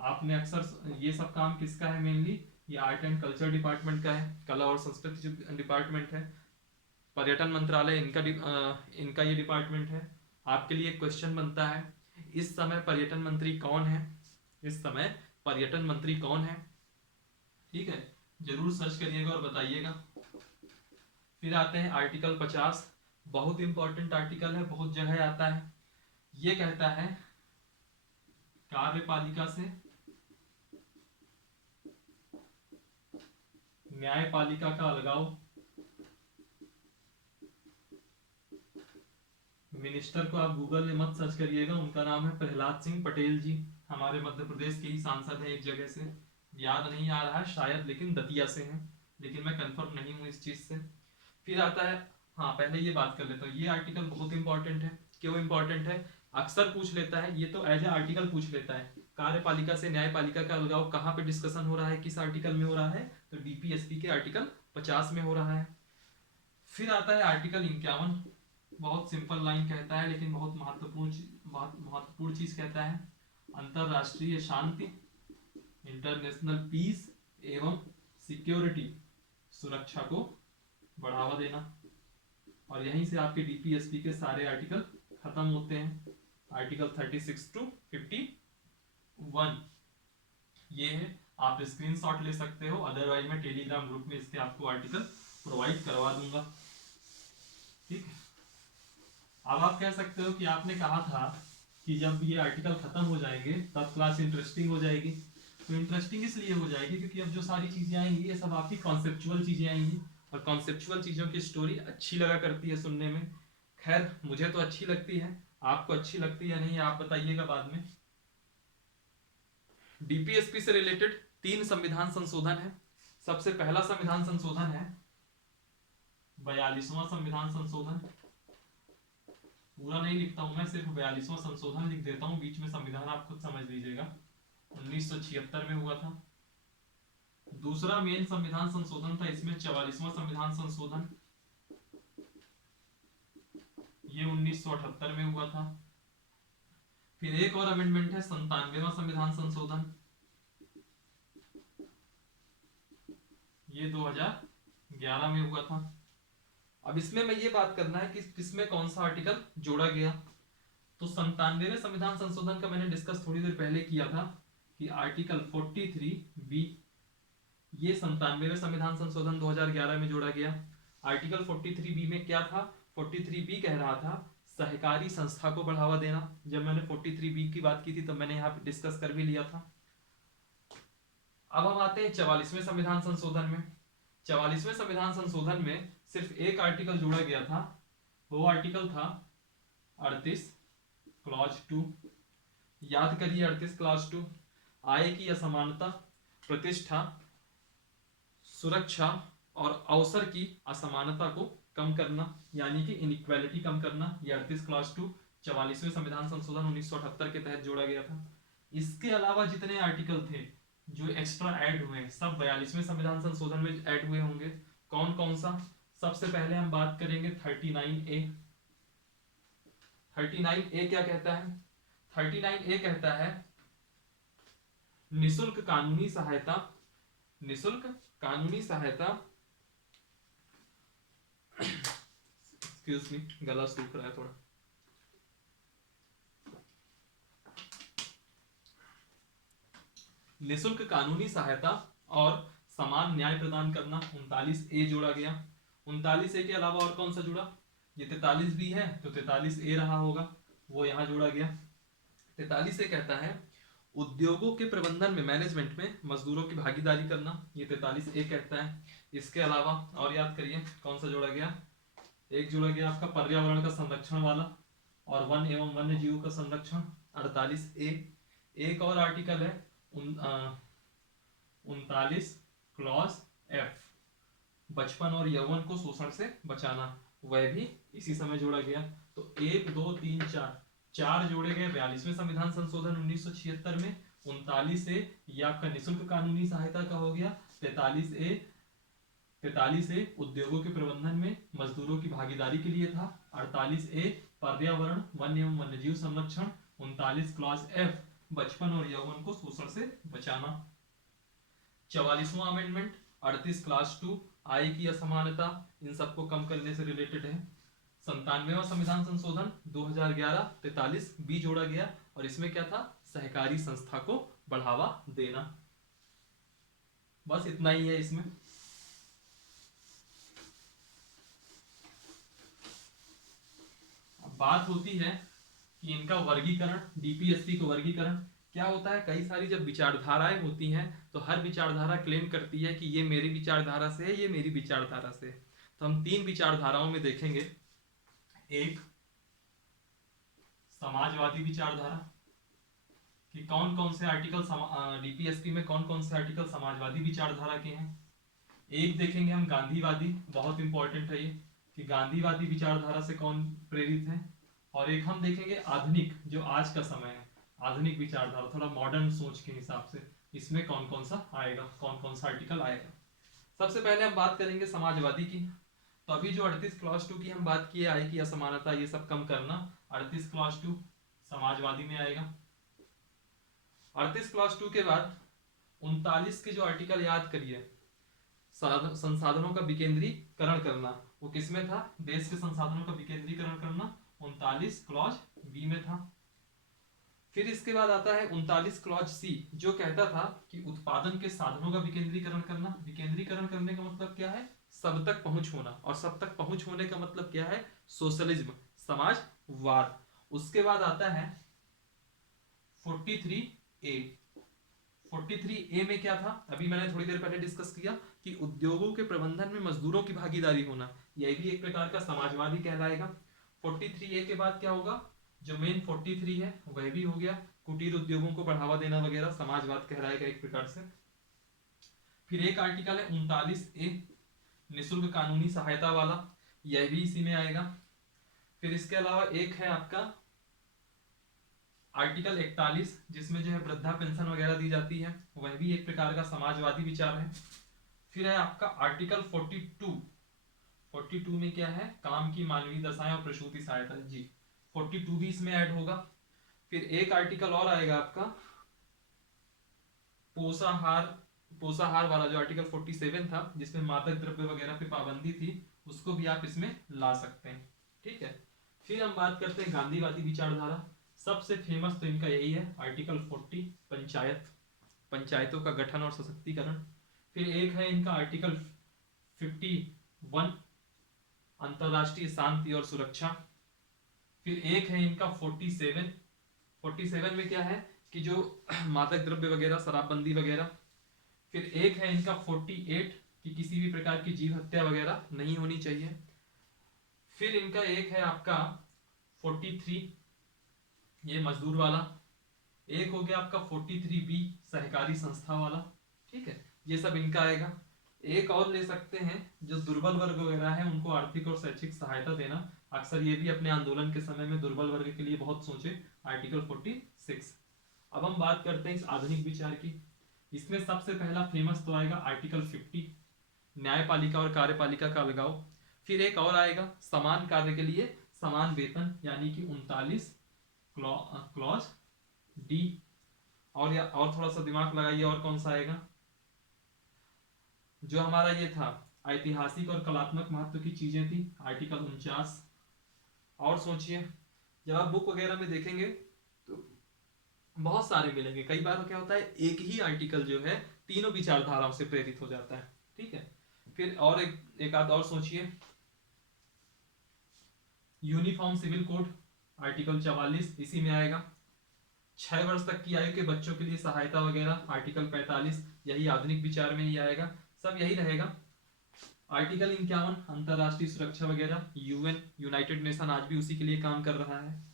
आपने अक्सर ये सब काम किसका है, मेनली ये आर्ट एंड कल्चर डिपार्टमेंट का है, कला और संस्कृति जो डिपार्टमेंट है। पर्यटन मंत्रालय इनका ये डिपार्टमेंट है। आपके लिए क्वेश्चन बनता है, इस समय पर्यटन मंत्री कौन है? इस समय पर्यटन मंत्री कौन है? ठीक है, जरूर सर्च करिएगा और बताइएगा। फिर आते हैं आर्टिकल 50, बहुत इंपॉर्टेंट आर्टिकल है, बहुत जगह आता है। ये कहता है कार्यपालिका से न्यायपालिका का अलगाव। मिनिस्टर को आप गूगल में मत सर्च करिएगा, उनका नाम है प्रहलाद सिंह पटेल जी, हमारे मध्य प्रदेश के ही सांसद हैं। एक जगह से याद नहीं आ रहा है शायद, लेकिन दतिया से हैं, लेकिन मैं कंफर्म नहीं हूं इस चीज से। फिर आता है, हाँ पहले ये बात कर लेता हूँ, ये आर्टिकल बहुत इंपॉर्टेंट है। क्यों इंपॉर्टेंट है? अक्सर पूछ लेता है, ये तो एज ए आर्टिकल पूछ लेता है। कार्यपालिका से न्यायपालिका का अलगाव कहाँ पे डिस्कशन हो रहा है, किस आर्टिकल में हो रहा है? तो डीपीएसपी के आर्टिकल 50 में हो रहा है। फिर आता है आर्टिकल 51, बहुत सिंपल लाइन कहता है लेकिन बहुत महत्वपूर्ण चीज कहता है। अंतरराष्ट्रीय शांति, इंटरनेशनल पीस एवं सिक्योरिटी, सुरक्षा को बढ़ावा देना। और यहीं से आपके डीपीएसपी के सारे आर्टिकल खत्म होते हैं। आर्टिकल 36 टू 51 ये है, आप स्क्रीनशॉट ले सकते हो, अदरवाइज मैं टेलीग्राम ग्रुप में इसके आपको आर्टिकल प्रोवाइड करवा दूंगा। ठीक है, अब आप कह सकते हो कि आपने कहा था कि जब ये आर्टिकल खत्म हो जाएंगे तब क्लास इंटरेस्टिंग हो जाएगी। तो इंटरेस्टिंग इसलिए हो जाएगी क्योंकि अब जो सारी चीजें आएंगी ये सब आपकी कॉन्सेप्चुअल चीजें आएंगी, और कॉन्सेप्चुअल चीजों की स्टोरी अच्छी लगा करती है सुनने में। खैर मुझे तो अच्छी लगती है, आपको अच्छी लगती है नहीं आप बताइएगा बाद में। डीपीएसपी से रिलेटेड 3 संविधान संशोधन है। सबसे पहला संविधान संशोधन है 42वां संविधान संशोधन। पूरा नहीं लिखता हूं मैं, सिर्फ 42वां संशोधन लिख देता हूं, बीच में संविधान आप खुद समझ लीजिएगा। 1976 में हुआ था। दूसरा मेन संविधान संशोधन था इसमें 44वां संविधान संशोधन, ये 1978 में हुआ था। फिर एक और अमेंडमेंट है 97वां संविधान संशोधन, ये 2011 में हुआ था। अब इसमें मैं ये बात करना है कि किसमें कौन सा आर्टिकल जोड़ा गया। तो 97वें संविधान संशोधन का मैंने डिस्कस थोड़ी देर पहले किया था कि आर्टिकल 43B, ये 97वें संविधान संशोधन 2011 में जोड़ा गया। आर्टिकल 43B में क्या था? 43B कह रहा था सहकारी संस्था को बढ़ावा देना। जब मैंने 43B की बात की थी तो मैंने यहाँ पे डिस्कस कर भी लिया था। अब हम आते हैं 44वें संविधान संशोधन में। 44वें संविधान संशोधन में सिर्फ एक आर्टिकल जोड़ा गया था, वो आर्टिकल था 38 क्लॉज 2। याद करिए 38 क्लॉज 2, आय की असमानता, प्रतिष्ठा, सुरक्षा और अवसर की असमानता को कम करना, यानी कि इनइक्वालिटी कम करना, ये 38 क्लास 2 44वें संविधान संशोधन 1978 के तहत जोड़ा गया था। इसके अलावा जितने आर्टिकल थे जो एक्स्ट्रा ऐड हुए सब 42वें संविधान संशोधन में ऐड हुए होंगे। कौन कौन सा? सबसे पहले हम बात करेंगे 39A। 39A क्या कहता है? 39A कहता है निशुल्क कानूनी सहायता, निशुल्क कानूनी सहायता एक्सक्यूज मी, गला सूख रहा है थोड़ा। निशुल्क कानूनी सहायता और समान न्याय प्रदान करना, 39A जोड़ा गया। 39A के अलावा और कौन सा जुड़ा? ये 43 भी है तो 43A रहा होगा, वो यहां जोड़ा गया। 43A कहता है उद्योगों के प्रबंधन में, मैनेजमेंट में मजदूरों की भागीदारी करना, ये 43A कहता है। इसके अलावा और याद करिए कौन सा जोड़ा गया? एक जोड़ा गया आपका पर्यावरण का संरक्षण वाला और वन एवं वन्य जीवों का संरक्षण, 48A। एक और आर्टिकल है 39 क्लॉज F, बचपन और यौवन को शोषण से बचाना, वह भी इसी समय जोड़ा गया। तो 1 2 3 4 चार जोड़े गए 42वें संविधान संशोधन 1976 में। 39A ये आपका निशुल्क कानूनी सहायता का हो गया। 43A उद्योगों के प्रबंधन में मजदूरों की भागीदारी के लिए था। 48A पर्यावरण वन एवं वन्यजीव संरक्षण। 39 क्लॉज F बचपन और यौवन को शोषण से बचाना। 44वां अमेंडमेंट 38 क्लास 2 आय की असमानता, इन सबको कम करने से रिलेटेड है। 97वां संविधान संशोधन 2011 43B जोड़ा गया और इसमें क्या था? सहकारी संस्था को बढ़ावा देना। बस इतना ही है इसमें। अब बात होती है कि इनका वर्गीकरण, डीपीएसपी को वर्गीकरण क्या होता है? कई सारी जब विचारधाराएं होती हैं तो हर विचारधारा क्लेम करती है कि ये मेरी विचारधारा से है, ये मेरी विचारधारा से है। तो हम 3 विचारधाराओं में देखेंगे। एक समाजवादी विचारधारा कि कौन कौन से आर्टिकल डीपीएसपी में कौन कौन से आर्टिकल समाजवादी विचारधारा के हैं। एक देखेंगे हम गांधीवादी, बहुत इंपॉर्टेंट है ये कि गांधीवादी विचारधारा से कौन प्रेरित है। और एक हम देखेंगे आधुनिक, जो आज का समय है, आधुनिक विचारधारा थोड़ा मॉडर्न सोच के हिसाब से, इसमें कौन कौन सा आएगा, कौन कौन सा आर्टिकल आएगा। सबसे पहले हम बात करेंगे समाजवादी की। तो अभी जो 38 क्लास 2 की हम बात किए, आय की असमानता ये सब कम करना, 38 क्लास 2 समाजवादी में आएगा। 38 क्लास 2 के बाद 39 के जो आर्टिकल याद करिए, संसाधनों का विकेंद्रीकरण करना, वो किसमें था? देश के संसाधनों का विकेंद्रीकरण करना 39 क्लॉज बी में था। फिर इसके बाद आता है 39 क्लॉज सी, जो कहता था कि उत्पादन के साधनों का विकेंद्रीकरण करना। विकेंद्रीकरण करने का मतलब क्या है? सब तक पहुंच होना, और सब तक पहुंच होने का मतलब क्या है? सोशलिज्म, समाजवाद। उसके बाद आता है 43A। 43A में क्या था? अभी मैंने थोड़ी देर पहले डिस्कस किया कि उद्योगों के प्रबंधन में मजदूरों की भागीदारी होना, यह भी एक प्रकार का समाजवादी कहलाएगा। 43A के बाद क्या होगा? जो मेन 43 है वह भी हो गया, कुटीर उद्योगों को बढ़ावा देना वगैरह, समाजवाद कहलाएगा एक प्रकार से। फिर एक आर्टिकल है 39A, निशुल्क कानूनी सहायता वाला, यह भी इसी में आएगा। फिर इसके अलावा एक है आपका आर्टिकल 41, जिसमें जो है वृद्धा पेंशन वगैरह दी जाती है, वह भी एक प्रकार का समाजवादी विचार है। फिर है आपका आर्टिकल 42। 42 में क्या है? काम की मानवीय दशाएं और प्रसूति सहायता जी, 42 भी इसमें ऐड होगा। फिर एक आर्टिकल और आएगा आपका पोषाहार वाला, जो आर्टिकल 47 था, जिसमें मादक द्रव्य वगैरह पे पाबंदी थी, उसको भी आप इसमें ला सकते हैं। ठीक है। फिर हम बात करते हैं गांधीवादी विचारधारा। सबसे फेमस तो इनका यही है, आर्टिकल 40 पंचायतों का गठन और सशक्तिकरण। फिर एक है इनका आर्टिकल 51, अंतरराष्ट्रीय शांति और सुरक्षा। फिर एक है इनका 47 में क्या है कि जो मादक द्रव्य वगैरह, शराबबंदी वगैरह। फिर एक है इनका 48 कि किसी भी प्रकार की जीव हत्या वगैरह नहीं होनी चाहिए। फिर इनका एक है आपका 43, ये मजदूर वाला। एक हो गया आपका 43B, सहकारी संस्था वाला। ठीक है, ये सब इनका आएगा। एक और ले सकते हैं, जो दुर्बल वर्ग वगैरह है उनको आर्थिक और शैक्षिक सहायता देना। अक्सर ये भी अपने आंदोलन के समय में दुर्बल वर्ग के लिए बहुत सोचे, आर्टिकल 46। अब हम बात करते हैं इस आधुनिक विचार की। इसमें सबसे पहला फेमस तो आएगा आर्टिकल 50, न्यायपालिका और कार्यपालिका का अलगाव। फिर एक और आएगा समान कार्य के लिए समान वेतन, यानी कि 39 क्लॉज डी। और थोड़ा सा दिमाग लगाइए, और कौन सा आएगा? जो हमारा ये था ऐतिहासिक और कलात्मक महत्व की चीजें थी, आर्टिकल 49। और सोचिए, जब आप बुक वगैरह में देखेंगे तो बहुत सारे मिलेंगे। कई बार क्या होता है, एक ही आर्टिकल जो है तीनों विचारधाराओं से प्रेरित हो जाता है, ठीक है। फिर और एक आध और सोचिए, यूनिफॉर्म सिविल कोड, आर्टिकल 44 इसी में आएगा। 6 वर्ष तक की आयु के बच्चों के लिए सहायता वगैरह, आर्टिकल 45, यही आधुनिक विचार में ही आएगा, सब यही रहेगा। आर्टिकल 51, अंतरराष्ट्रीय सुरक्षा वगैरह, यूएन यूनाइटेड नेशन आज भी उसी के लिए काम कर रहा है।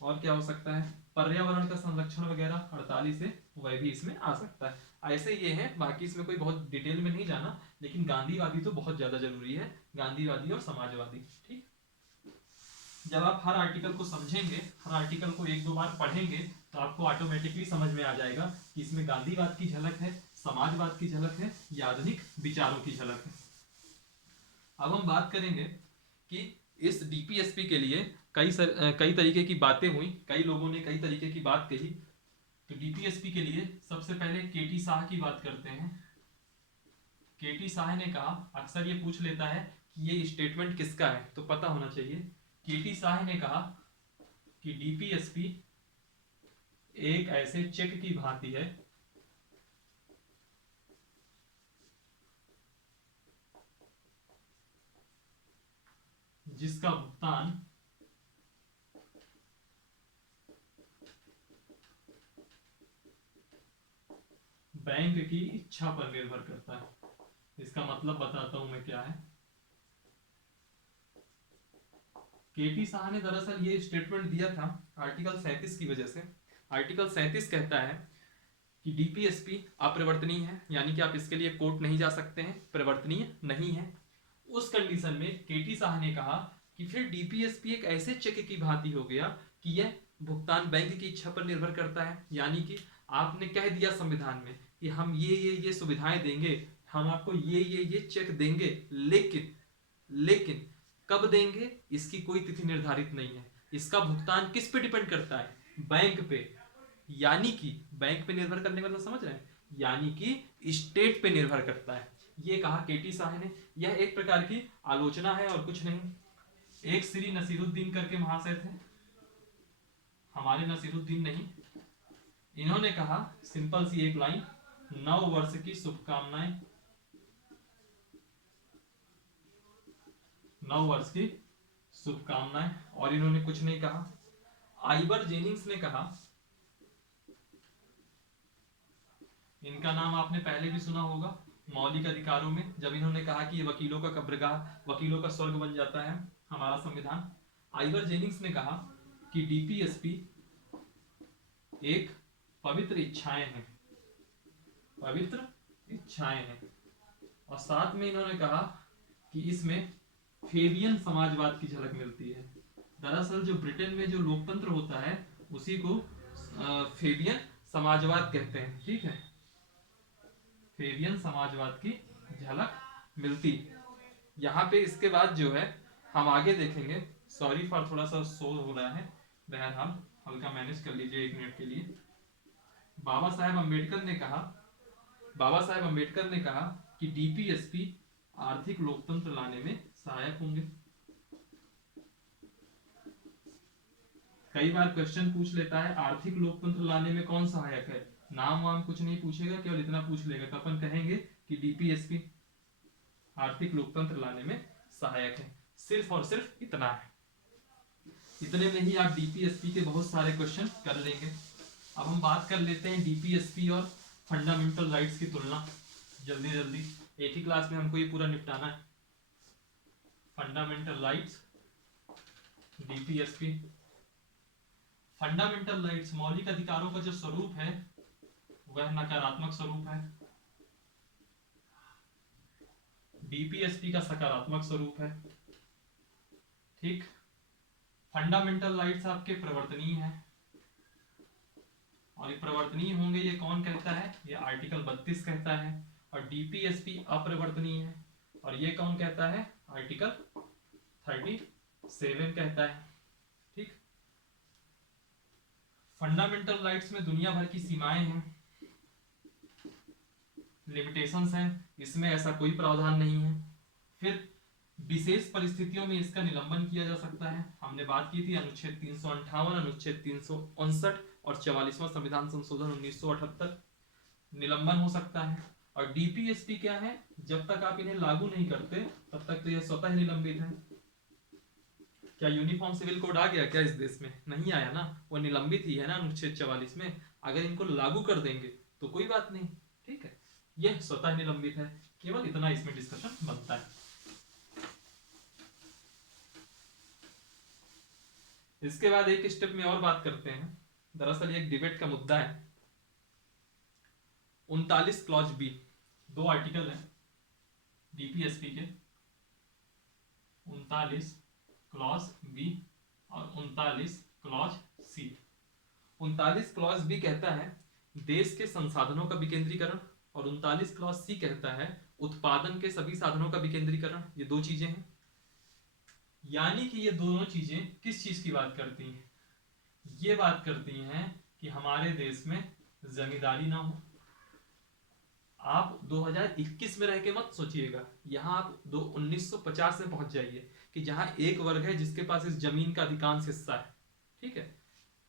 और क्या हो सकता है, पर्यावरण का संरक्षण वगैरह 48 से, वह भी इसमें आ सकता है। ऐसे ये है, बाकी इसमें कोई बहुत डिटेल में नहीं जाना, लेकिन गांधीवादी तो बहुत ज्यादा जरूरी है, गांधीवादी और समाजवादी, ठीक। जब आप हर आर्टिकल को समझेंगे, हर आर्टिकल को एक दो बार पढ़ेंगे, तो आपको ऑटोमेटिकली समझ में आ जाएगा कि इसमें गांधीवाद की झलक है, समाजवाद की झलक है, या आधुनिक विचारों की झलक है। अब हम बात करेंगे कि इस डीपीएसपी के लिए कई तरीके की बातें हुई, कई लोगों ने कई तरीके की बात कही। तो डीपीएसपी के लिए सबसे पहले केटी शाह की बात करते हैं। केटी शाह ने कहा, अक्सर ये पूछ लेता है कि ये स्टेटमेंट किसका है, तो पता होना चाहिए। केटी शाह ने कहा कि डीपीएसपी एक ऐसे चेक की भांति है जिसका भुगतान बैंक की इच्छा पर निर्भर करता है। इसका मतलब बताता हूं मैं क्या है। केटी शाह ने दरअसल ये स्टेटमेंट दिया था आर्टिकल 37 की वजह से। आर्टिकल 37 कहता है कि डीपीएसपी अपरिवर्तनीय है, यानी कि आप इसके लिए कोर्ट नहीं जा सकते हैं, परिवर्तनीय नहीं है। उस कंडीशन में केटी शाह ने कहा कि फिर डीपीएसपी एक ऐसे चेक की भांति हो गया कि यह भुगतान बैंक की इच्छा पर निर्भर करता है। यानी कि आपने कह दिया संविधान में कि हम ये सुविधाएं देंगे, हम आपको ये चेक देंगे, लेकिन कब देंगे इसकी कोई तिथि निर्धारित नहीं है। इसका भुगतान किस पे डिपेंड करता है? बैंक पे। यानी कि बैंक पे निर्भर करने का मतलब समझ रहे हैं, यानी कि स्टेट पे निर्भर करता है। ये कहा केटी शाह ने। यह एक प्रकार की आलोचना है और कुछ नहीं। एक श्री नसीरुद्दीन करके महाशय थे, हमारे नसीरुद्दीन नहीं, इन्होंने कहा सिंपल सी एक लाइन, 9 वर्ष की शुभकामनाएं, 9 वर्ष की शुभकामनाएं। और इन्होंने कुछ नहीं कहा। आइबर जेनिंग्स ने कहा, इनका नाम आपने पहले भी सुना होगा मौलिक अधिकारों में, जब इन्होंने कहा कि ये वकीलों का कब्रगाह, वकीलों का स्वर्ग बन जाता है हमारा संविधान। आइवर जेनिंग्स ने कहा कि डीपीएसपी एक पवित्र इच्छाएं हैं, पवित्र इच्छाएं हैं। और साथ में इन्होंने कहा कि इसमें फेबियन समाजवाद की झलक मिलती है। दरअसल जो ब्रिटेन में जो लोकतंत्र होता है उसी को फेबियन समाजवाद कहते हैं, ठीक है। फेबियन समाजवाद की झलक मिलती यहाँ पे। इसके बाद जो है हम आगे देखेंगे। सॉरी फॉर थोड़ा सा शोर हो रहा है, बहरहाल हल्का मैनेज कर लीजिए 1 मिनट के लिए। बाबा साहेब अंबेडकर ने कहा कि डीपीएसपी आर्थिक लोकतंत्र लाने में सहायक होंगे। कई बार क्वेश्चन पूछ लेता है आर्थिक लोकतंत्र लाने में कौन सहायक है, नाम वाम कुछ नहीं पूछेगा, केवल इतना पूछ लेगा तो अपन कहेंगे कि डीपीएसपी आर्थिक लोकतंत्र लाने में सहायक है। सिर्फ और सिर्फ इतना है। इतने में ही आप डीपीएसपी के बहुत सारे क्वेश्चन कर लेंगे। अब हम बात कर लेते हैं डीपीएसपी और फंडामेंटल राइट्स की तुलना, जल्दी जल्दी, एक ही क्लास में हमको ये पूरा निपटाना है। Fundamental rights, DPSP. Fundamental rights, मौलिक अधिकारों का जो स्वरूप है वह नकारात्मक स्वरूप है। डीपीएसपी का सकारात्मक स्वरूप है। ठीक, फंडामेंटल राइट्स आपके प्रवर्तनीय है, और ये प्रवर्तनीय होंगे, ये कौन कहता है, ये आर्टिकल 32 कहता है। और डीपीएसपी अपरिवर्तनीय है, और ये कौन कहता है, आर्टिकल 37 कहता है। ठीक, फंडामेंटल राइट्स में दुनिया भर की सीमाएं हैं, लिमिटेशंस हैं, इसमें ऐसा कोई प्रावधान नहीं है। फिर विशेष परिस्थितियों में इसका निलंबन किया जा सकता है। हमने बात की थी अनुच्छेद 358, अनुच्छेद 359 और 44वां संविधान संशोधन 1978, निलंबन हो सकता है। और डीपीएसपी क्या है, जब तक आप इन्हें लागू नहीं करते तब तक तो यह स्वतः ही निलंबित है। क्या यूनिफॉर्म सिविल कोड आ गया क्या इस देश में? नहीं आया ना, वो निलंबित ही है ना अनुच्छेद 44 में। अगर इनको लागू कर देंगे तो कोई बात नहीं, ठीक है, यह स्वतः निलंबित है। केवल इतना इसमें डिस्कशन बनता है। इसके बाद एक स्टेप में और बात करते हैं, दरअसल ये एक डिबेट का मुद्दा है। 39 क्लॉज बी, दो आर्टिकल हैं डीपीएसपी के, 39 क्लॉज बी और 39 क्लॉज सी। 39 क्लॉज बी कहता है देश के संसाधनों का विकेंद्रीकरण, और 39 क्लॉज सी कहता है उत्पादन के सभी साधनों का विकेंद्रीकरण। ये दो चीजें हैं, यानी कि ये दोनों चीजें किस चीज की बात करती हैं, ये बात करती हैं कि हमारे देश में जमींदारी ना हो। आप 2021 में रह के मत सोचिएगा, यहां आप 1950 में पहुंच जाइए कि जहां एक वर्ग है जिसके पास इस जमीन का अधिकांश हिस्सा है। ठीक है,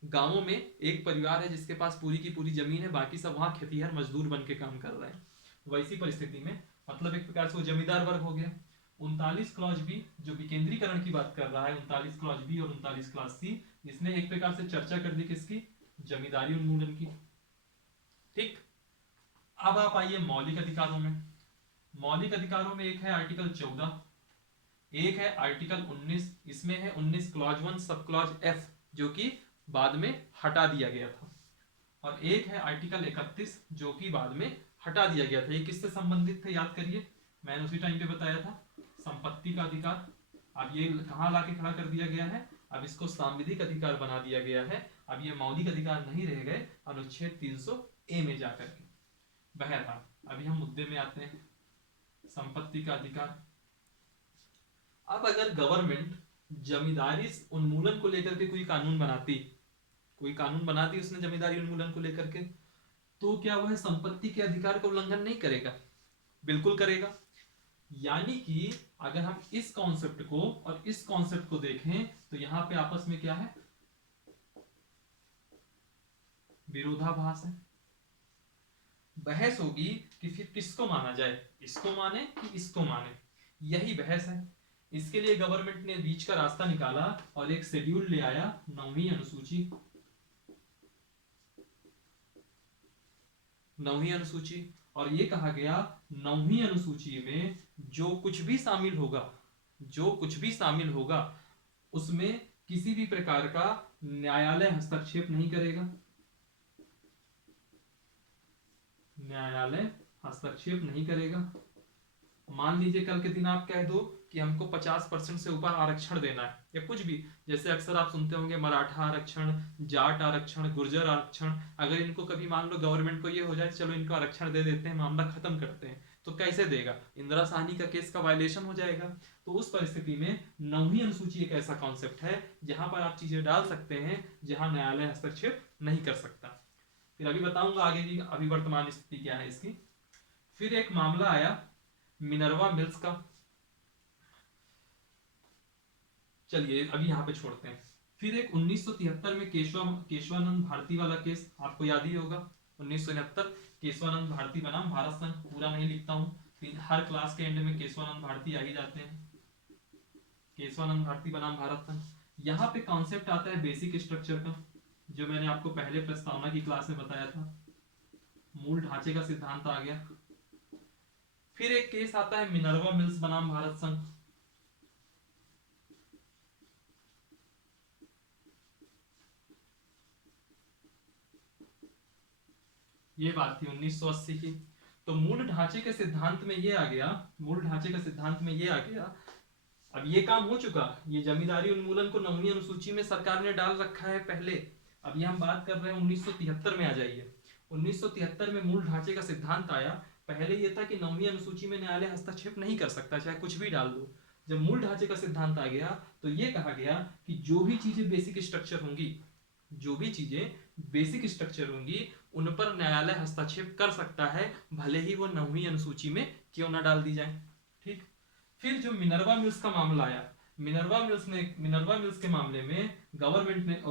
गांवों में एक परिवार है जिसके पास पूरी की पूरी जमीन है, बाकी सब वहां खेतीहर मजदूर बन के काम कर रहे हैं। वैसी परिस्थिति में मतलब एक प्रकार से वो जमींदार वर्ग हो गया। 39 क्लॉज बी जो विकेंद्रीकरण की बात कर रहा है, 39 क्लॉज बी और 39 क्लॉज सी, इसने एक प्रकार से चर्चा कर दी किसकी, जमींदारी उन्मूलन की। ठीक, अब आप आइए मौलिक अधिकारों में। मौलिक अधिकारों में एक है आर्टिकल 14, एक है आर्टिकल 19, इसमें है 19 क्लॉज 1 सब क्लॉज एफ जो कि बाद में हटा दिया गया था, और एक है आर्टिकल 31 जो कि बाद में हटा दिया गया था। ये किससे संबंधित थे याद करिए, मैंने उसी टाइम पे बताया था, संपत्ति का अधिकार। अब ये कहां लाके खड़ा कर दिया गया है, अब इसको सांविधिक अधिकार बना दिया गया है। अब ये मौलिक अधिकार नहीं रह गए अनुच्छेद 300 ए में जाकर के। बहरहाल अभी हम मुद्दे में आते हैं, संपत्ति का अधिकार। अब अगर गवर्नमेंट जमींदारी उन्मूलन को लेकर के कोई कानून बनाती उसने जमींदारी उन्मूलन को लेकर के, तो क्या वह संपत्ति के अधिकार का उल्लंघन नहीं करेगा? बिल्कुल करेगा। यानी कि अगर हम इस कॉन्सेप्ट को और इस कॉन्सेप्ट को देखें तो यहां पे आपस में क्या है, विरोधाभास है। बहस होगी कि फिर किसको माना जाए, इसको माने कि इसको माने, यही बहस है। इसके लिए गवर्नमेंट ने बीच का रास्ता निकाला और एक शेड्यूल ले आया, 9वीं अनुसूची। 9वीं अनुसूची, और ये कहा गया 9वीं अनुसूची में जो कुछ भी शामिल होगा उसमें किसी भी प्रकार का न्यायालय हस्तक्षेप नहीं करेगा। न्यायालय हस्तक्षेप नहीं करेगा। मान लीजिए कल के दिन आप कह दो कि हमको 50% से ऊपर आरक्षण देना है, या कुछ भी, जैसे अक्सर आप सुनते होंगे मराठा आरक्षण, जाट आरक्षण, गुर्जर आरक्षण, अगर इनको कभी मान लो गवर्नमेंट को ये हो जाए चलो इनको आरक्षण दे देते हैं, मामला खत्म करते हैं, तो कैसे देगा? इंदिरा साहनी का केस का वायलेशन हो जाएगा। तो उस परिस्थिति में 9वीं अनुसूची एक ऐसा कॉन्सेप्ट है जहां पर आप चीजें डाल सकते हैं जहां न्यायालय हस्तक्षेप नहीं कर सकता। फिर अभी बताऊंगा आगे की अभी वर्तमान स्थिति क्या है इसकी। फिर एक मामला आया मिनर्वा मिल्स का, चलिए अभी यहां पे छोड़ते हैं। फिर एक 1973 में केशवानंद भारती वाला केस, आपको याद ही होगा। 1969 केशवानंद भारती बनाम भारत संघ, पूरा नहीं लिखता हूं, हर क्लास के एंड में केशवानंद भारती आ ही जाते हैं। केशवानंद भारती बनाम भारत संघ, यहाँ पे कॉन्सेप्ट आता है बेसिक स्ट्रक्चर का, जो मैंने आपको पहले प्रस्तावना की क्लास में बताया था। मूल ढांचे का सिद्धांत आ गया। फिर एक केस आता है मिनर्वा मिल्स बनाम भारत संघ। ये बात थी 1980 की। तो मूल ढांचे के सिद्धांत में ये आ गया, मूल ढांचे के सिद्धांत में ये आ गया। अब ये काम हो चुका, ये जमींदारी उन्मूलन को 9वीं अनुसूची में सरकार ने डाल रखा है पहले। अब ये हम बात कर रहे हैं 1973 में, आ जाइए 1973 में मूल ढांचे का सिद्धांत आया। पहले ये था कि 9वीं अनुसूची में न्यायालय हस्तक्षेप नहीं कर सकता, चाहे कुछ भी डाल दो। जब मूल ढांचे का सिद्धांत आ गया तो ये कहा गया कि जो भी चीजें बेसिक स्ट्रक्चर होंगी, जो भी चीजें बेसिक स्ट्रक्चर होंगी, उन पर न्यायालय हस्तक्षेप कर सकता है, भले ही वो 9वीं अनुसूची में क्यों ना डाल दी जाए। ठीक। फिर जो मिनर्वा मिल्स का मामला आया, मिनर्वा मिल्स के मामले में गवर्नमेंट ने,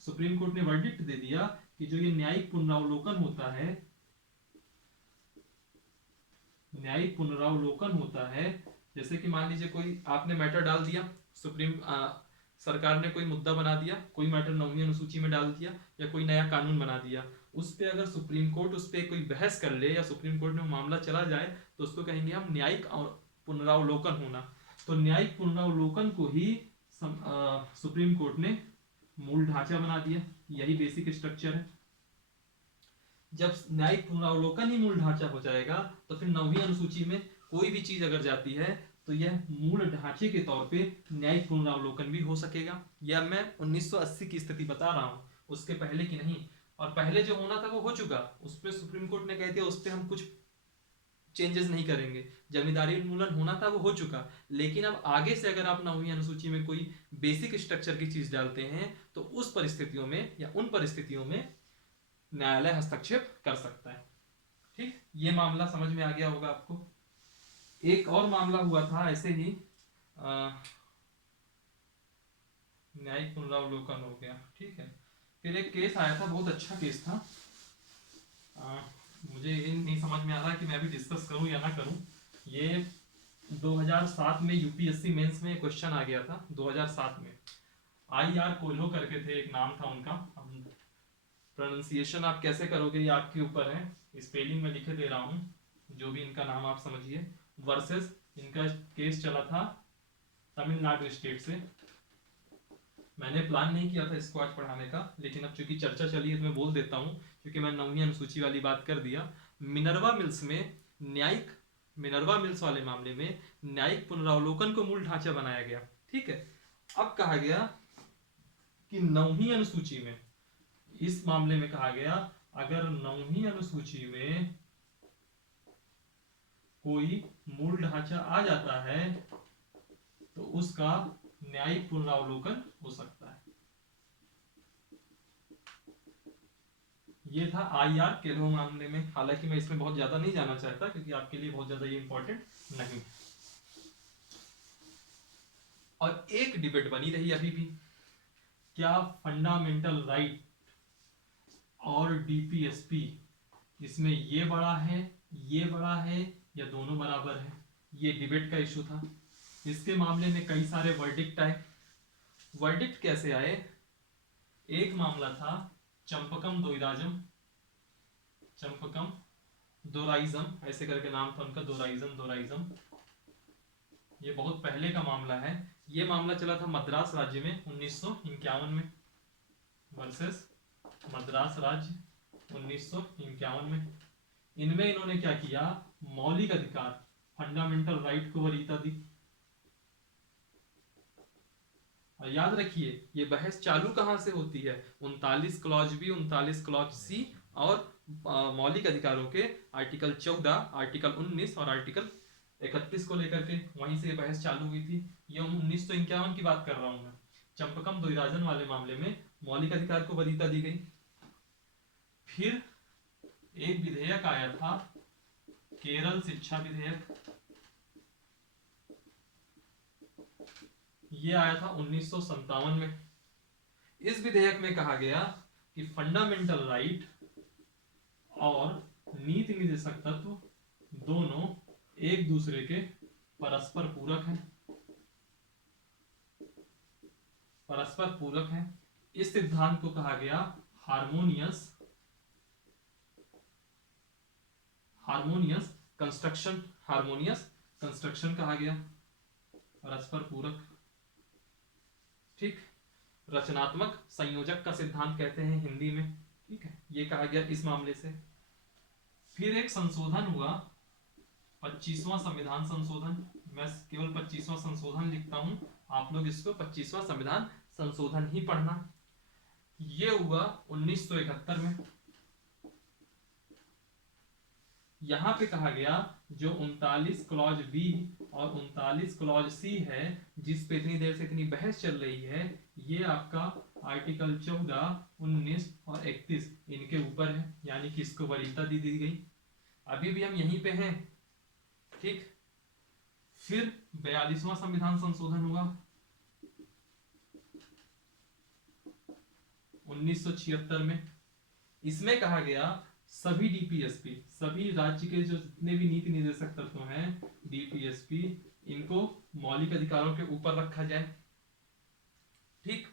सुप्रीम कोर्ट ने वर्डिक्ट दे दिया कि जो ये न्यायिक पुनरावलोकन होता है, न्यायिक पुनरावलोकन होता है, जैसे कि मान लीजिए कोई आपने मैटर डाल दिया, सरकार ने कोई मुद्दा बना दिया, कोई मैटर 9वीं अनुसूची में डाल दिया, या कोई नया कानून बना दिया, उस पे अगर सुप्रीम कोर्ट उस पे कोई बहस कर ले या सुप्रीम कोर्ट में मामला चला जाए तो उसको कहेंगे हम न्यायिक पुनरावलोकन होना। तो न्यायिक पुनरावलोकन को ही सुप्रीम कोर्ट ने मूल ढांचा बना दिया, यही बेसिक स्ट्रक्चर है। जब न्यायिक पुनरावलोकन ही मूल ढांचा हो जाएगा तो फिर 9वीं अनुसूची में कोई भी चीज अगर जाती है तो यह मूल ढांचे के तौर पे न्यायिक पुनरावलोकन भी हो सकेगा। यह मैं 1980 की स्थिति बता रहा हूँ, उसके पहले की नहीं। और पहले जो होना था वो हो चुका, उस पर सुप्रीम कोर्ट ने कह दिया उस पर हम कुछ चेंजेस नहीं करेंगे। जमींदारी उन्मूलन होना था वो हो चुका, लेकिन अब आगे से अगर आप 9वीं अनुसूची में कोई बेसिक स्ट्रक्चर की चीज डालते हैं तो उस परिस्थितियों में या उन परिस्थितियों में न्यायालय हस्तक्षेप कर सकता है। ठीक, ये मामला समझ में आ गया होगा आपको। एक और मामला हुआ था ऐसे ही, न्यायिक पुनरावलोकन हो गया, ठीक है। फिर एक केस आया था, बहुत अच्छा केस था। मुझे ये नहीं समझ में आ रहा कि मैं भी डिस्कस करूं या ना करूं। ये 2007 में यूपीएससी मेंस में क्वेश्चन आ गया था, 2007 में। IR कोल्हो करके थे, एक नाम था उनका। प्रोनाउंसिएशन आप कैसे करोगे ये आपके ऊपर है, स्पेलिंग में लिखे दे रहा हूँ, जो भी इनका नाम आप समझिए। वर्सेस इनका केस चला था तमिलनाडु स्टेट से। मैंने प्लान नहीं किया था इसको आज पढ़ाने का, लेकिन अब चूंकि चर्चा चली है तो मैं बोल देता हूँ, क्योंकि मैं 9वीं अनुसूची वाली बात कर दिया। मिनर्वा मिल्स वाले मामले में न्यायिक पुनरावलोकन को मूल ढांचा बनाया गया, ठीक है। अब कहा गया कि 9वीं अनुसूची में, इस मामले में कहा गया अगर 9वीं अनुसूची में कोई मूल ढांचा आ जाता है तो उसका न्यायिक पुनरावलोकन हो सकता है। ये था IR कोल्हो मामले में। हालांकि मैं इसमें बहुत ज्यादा नहीं जाना चाहता क्योंकि आपके लिए बहुत ज्यादा ये इंपॉर्टेंट नहीं। और एक डिबेट बनी रही अभी भी, क्या फंडामेंटल राइट और DPSP, इसमें ये बड़ा है, ये बड़ा है, या दोनों बराबर है। ये डिबेट का इशू था। इसके मामले में कई सारे वर्डिक्ट आए। वर्डिक्ट कैसे आए? एक मामला था चंपकम दोराइजम, ऐसे करके नाम था उनका, दोराइजम। ये बहुत पहले का मामला है। ये मामला चला था मद्रास राज्य में 1951 में, वर्सेस मद्रास राज्य 1951 में। इनमें इन्होंने क्या किया, मौलिक अधिकार, फंडामेंटल राइट को वरीयता दी। और याद रखिए ये बहस चालू कहां से होती है, 39 क्लॉज बी, 39 क्लॉज सी और मौलिक अधिकारों के आर्टिकल 14, आर्टिकल 19 और आर्टिकल 31 को लेकर के, वहीं से ये बहस चालू हुई थी। ये 1951 की बात कर रहा हूं मैं। चंपकम दोराइजम वाले मामले में मौलिक अधिकार को वरीयता दी गई। फिर एक विधेयक आया था, केरल शिक्षा विधेयक। ये आया था 1957 में। इस विधेयक में कहा गया कि फंडामेंटल राइट और नीति निर्देशक तत्व दोनों एक दूसरे के परस्पर पूरक हैं। इस सिद्धांत को कहा गया हार्मोनियस कंस्ट्रक्शन कहा गया, परस्पर पूरक। ठीक, रचनात्मक संयोजक का सिद्धांत कहते हैं हिंदी में, ठीक है। ये कहा गया इस मामले से। फिर एक संशोधन हुआ 25वां संविधान संशोधन। मैं केवल 25वां संशोधन लिखता हूं, आप लोग इसको 25वां संविधान संशोधन ही पढ़ना। ये हुआ 1971 में। यहां पे कहा गया जो 39 क्लॉज बी और 39 क्लॉज सी है, जिस पे इतनी देर से इतनी बहस चल रही है, ये आपका आर्टिकल 14, 19 और 31 इनके ऊपर है, यानी कि इसको वरीयता दी गई। अभी भी हम यहीं पे हैं, ठीक। फिर 42वां संविधान संशोधन हुआ 1976 में। इसमें कहा गया सभी डीपीएसपी, सभी राज्य के जो जितने भी नीति निर्देशक तत्व हैं डीपीएसपी, इनको मौलिक अधिकारों के ऊपर रखा जाए, ठीक।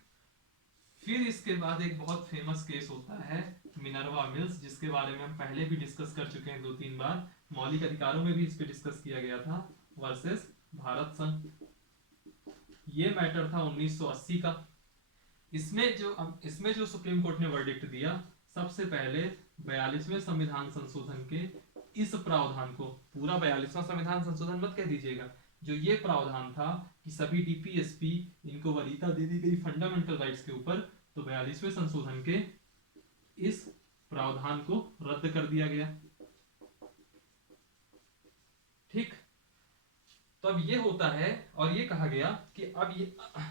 फिर इसके बाद एक बहुत फेमस केस होता है मिनर्वा मिल्स, जिसके बारे में हम पहले भी डिस्कस कर चुके हैं 2-3 बार, मौलिक अधिकारों में भी इस पे डिस्कस किया गया था, वर्सेस भारत संघ। ये मैटर था 1980 का। इसमें जो सुप्रीम कोर्ट ने वर्डिक्ट दिया, सबसे पहले 42वें संविधान संशोधन के इस प्रावधान को, पूरा 42वां संविधान संशोधन मत कह दीजिएगा, जो ये प्रावधान था कि सभी डीपीएसपी इनको वरीयता दे दी गई फंडामेंटल राइट्स के ऊपर, तो 42वें संशोधन के इस प्रावधान को रद्द कर दिया गया, ठीक। तो अब ये होता है, और ये कहा गया कि अब ये,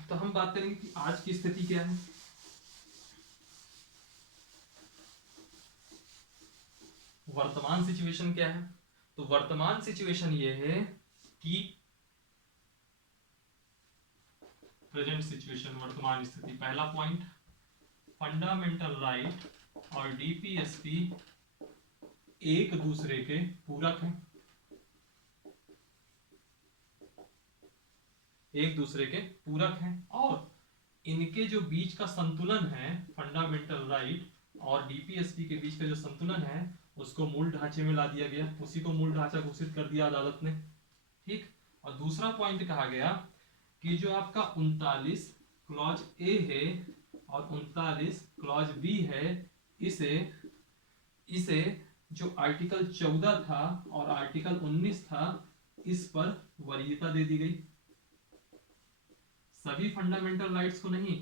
तो हम बात करेंगे कि आज की स्थिति क्या है। वर्तमान सिचुएशन क्या है? तो वर्तमान सिचुएशन ये है कि प्रेजेंट सिचुएशन, वर्तमान स्थिति, पहला पॉइंट, फंडामेंटल राइट और डीपीएसपी एक दूसरे के पूरक हैं, एक दूसरे के पूरक हैं, और इनके जो बीच का संतुलन है, फंडामेंटल राइट और डीपीएसपी के बीच का जो संतुलन है, उसको मूल ढांचे में ला दिया गया, उसी को मूल ढांचा घोषित कर दिया अदालत ने, ठीक। और दूसरा पॉइंट कहा गया कि जो आपका 39 क्लॉज ए है और 39 क्लॉज बी है, इसे जो आर्टिकल 14 था और आर्टिकल 19 था, इस पर वरीयता दे दी गई। सभी फंडामेंटल राइट्स को नहीं,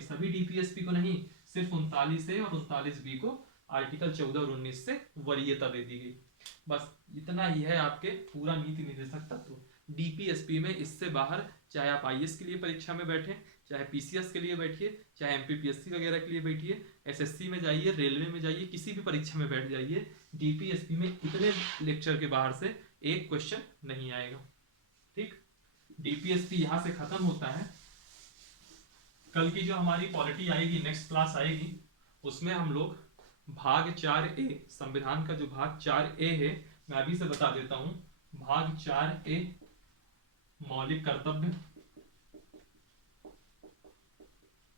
सभी डीपीएसपी को नहीं, सिर्फ 39 ए और 39 बी को आर्टिकल 14 और 19 से वरीयता दे दी गई। बस इतना ही है आपके पूरा नीति निर्देशक तत्व। डीपीएसपी में इससे बाहर, चाहे आप आईएएस के लिए परीक्षा में बैठे, चाहे पीसीएस के लिए बैठिए, चाहे एमपीपीएससी वगैरह के लिए बैठिए, एसएससी में जाइए, रेलवे में जाइए, किसी भी परीक्षा में बैठ जाइए, डीपीएसपी में इतने लेक्चर के बाहर से एक क्वेश्चन नहीं आएगा, ठीक। डीपीएसपी यहां से खत्म होता है। कल की जो हमारी पॉलिटी आएगी, नेक्स्ट क्लास आएगी, उसमें हम लोग भाग 4A, संविधान का जो भाग 4A है, मैं अभी से बता देता हूं, भाग 4A मौलिक कर्तव्य,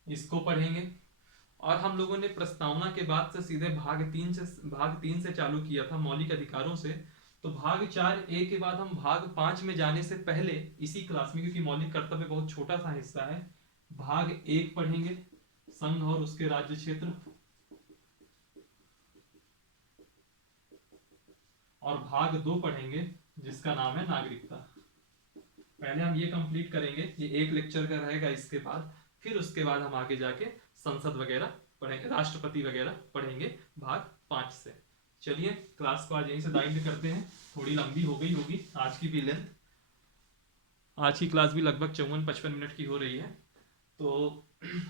इसको पढ़ेंगे। और हम लोगों ने प्रस्तावना के बाद से सीधे भाग 3 से चालू किया था, मौलिक अधिकारों से। तो भाग 4A के बाद हम भाग 5 में जाने से पहले इसी क्लास में, क्योंकि मौलिक कर्तव्य बहुत छोटा सा हिस्सा है, भाग 1 पढ़ेंगे, संघ और उसके राज्य क्षेत्र, और भाग 2 पढ़ेंगे जिसका नाम है नागरिकता। पहले हम ये कंप्लीट करेंगे, ये एक लेक्चर का रहेगा इसके बाद, फिर उसके बाद हम आगे जाके संसद वगैरह पढ़ेंगे, राष्ट्रपति वगैरह पढ़ेंगे भाग 5 से। चलिए क्लास को आज यहीं से वाइंड करते हैं, थोड़ी लंबी हो गई होगी आज की भी लेंथ, आज की क्लास भी लगभग 54-55 मिनट की हो रही है। तो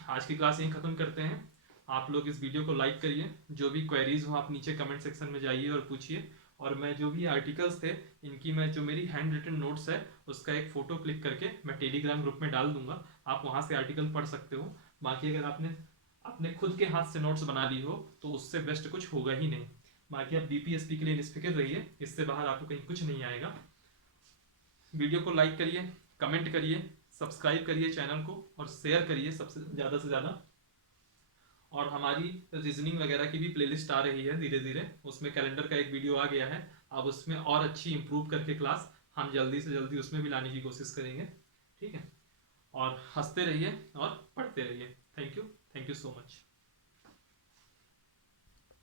आज की क्लास यहीं खत्म करते हैं। आप लोग इस वीडियो को लाइक करिए, जो भी क्वेरीज हो आप नीचे कमेंट सेक्शन में जाइए और पूछिए, और मैं जो भी आर्टिकल्स थे इनकी, मैं जो मेरी हैंड रिटन नोट्स है उसका एक फोटो क्लिक करके मैं टेलीग्राम ग्रुप में डाल दूंगा, आप वहां से आर्टिकल पढ़ सकते हो। बाकी अगर आपने अपने खुद के हाथ से नोट्स बना ली हो तो उससे बेस्ट कुछ होगा ही नहीं। बाकी आप डीपीएसपी के लिए निष्फिक्र रहिए, इससे बाहर आपको कहीं कुछ नहीं आएगा। वीडियो को लाइक करिए, कमेंट करिए, सब्सक्राइब करिए चैनल को, और शेयर करिए सबसे ज़्यादा से ज़्यादा। और हमारी रीजनिंग वगैरह की भी प्लेलिस्ट आ रही है धीरे धीरे, उसमें कैलेंडर का एक वीडियो आ गया है, अब उसमें और अच्छी इंप्रूव करके क्लास हम जल्दी से जल्दी उसमें भी लाने की कोशिश करेंगे, ठीक है। और हंसते रहिए और पढ़ते रहिए। Thank you so much.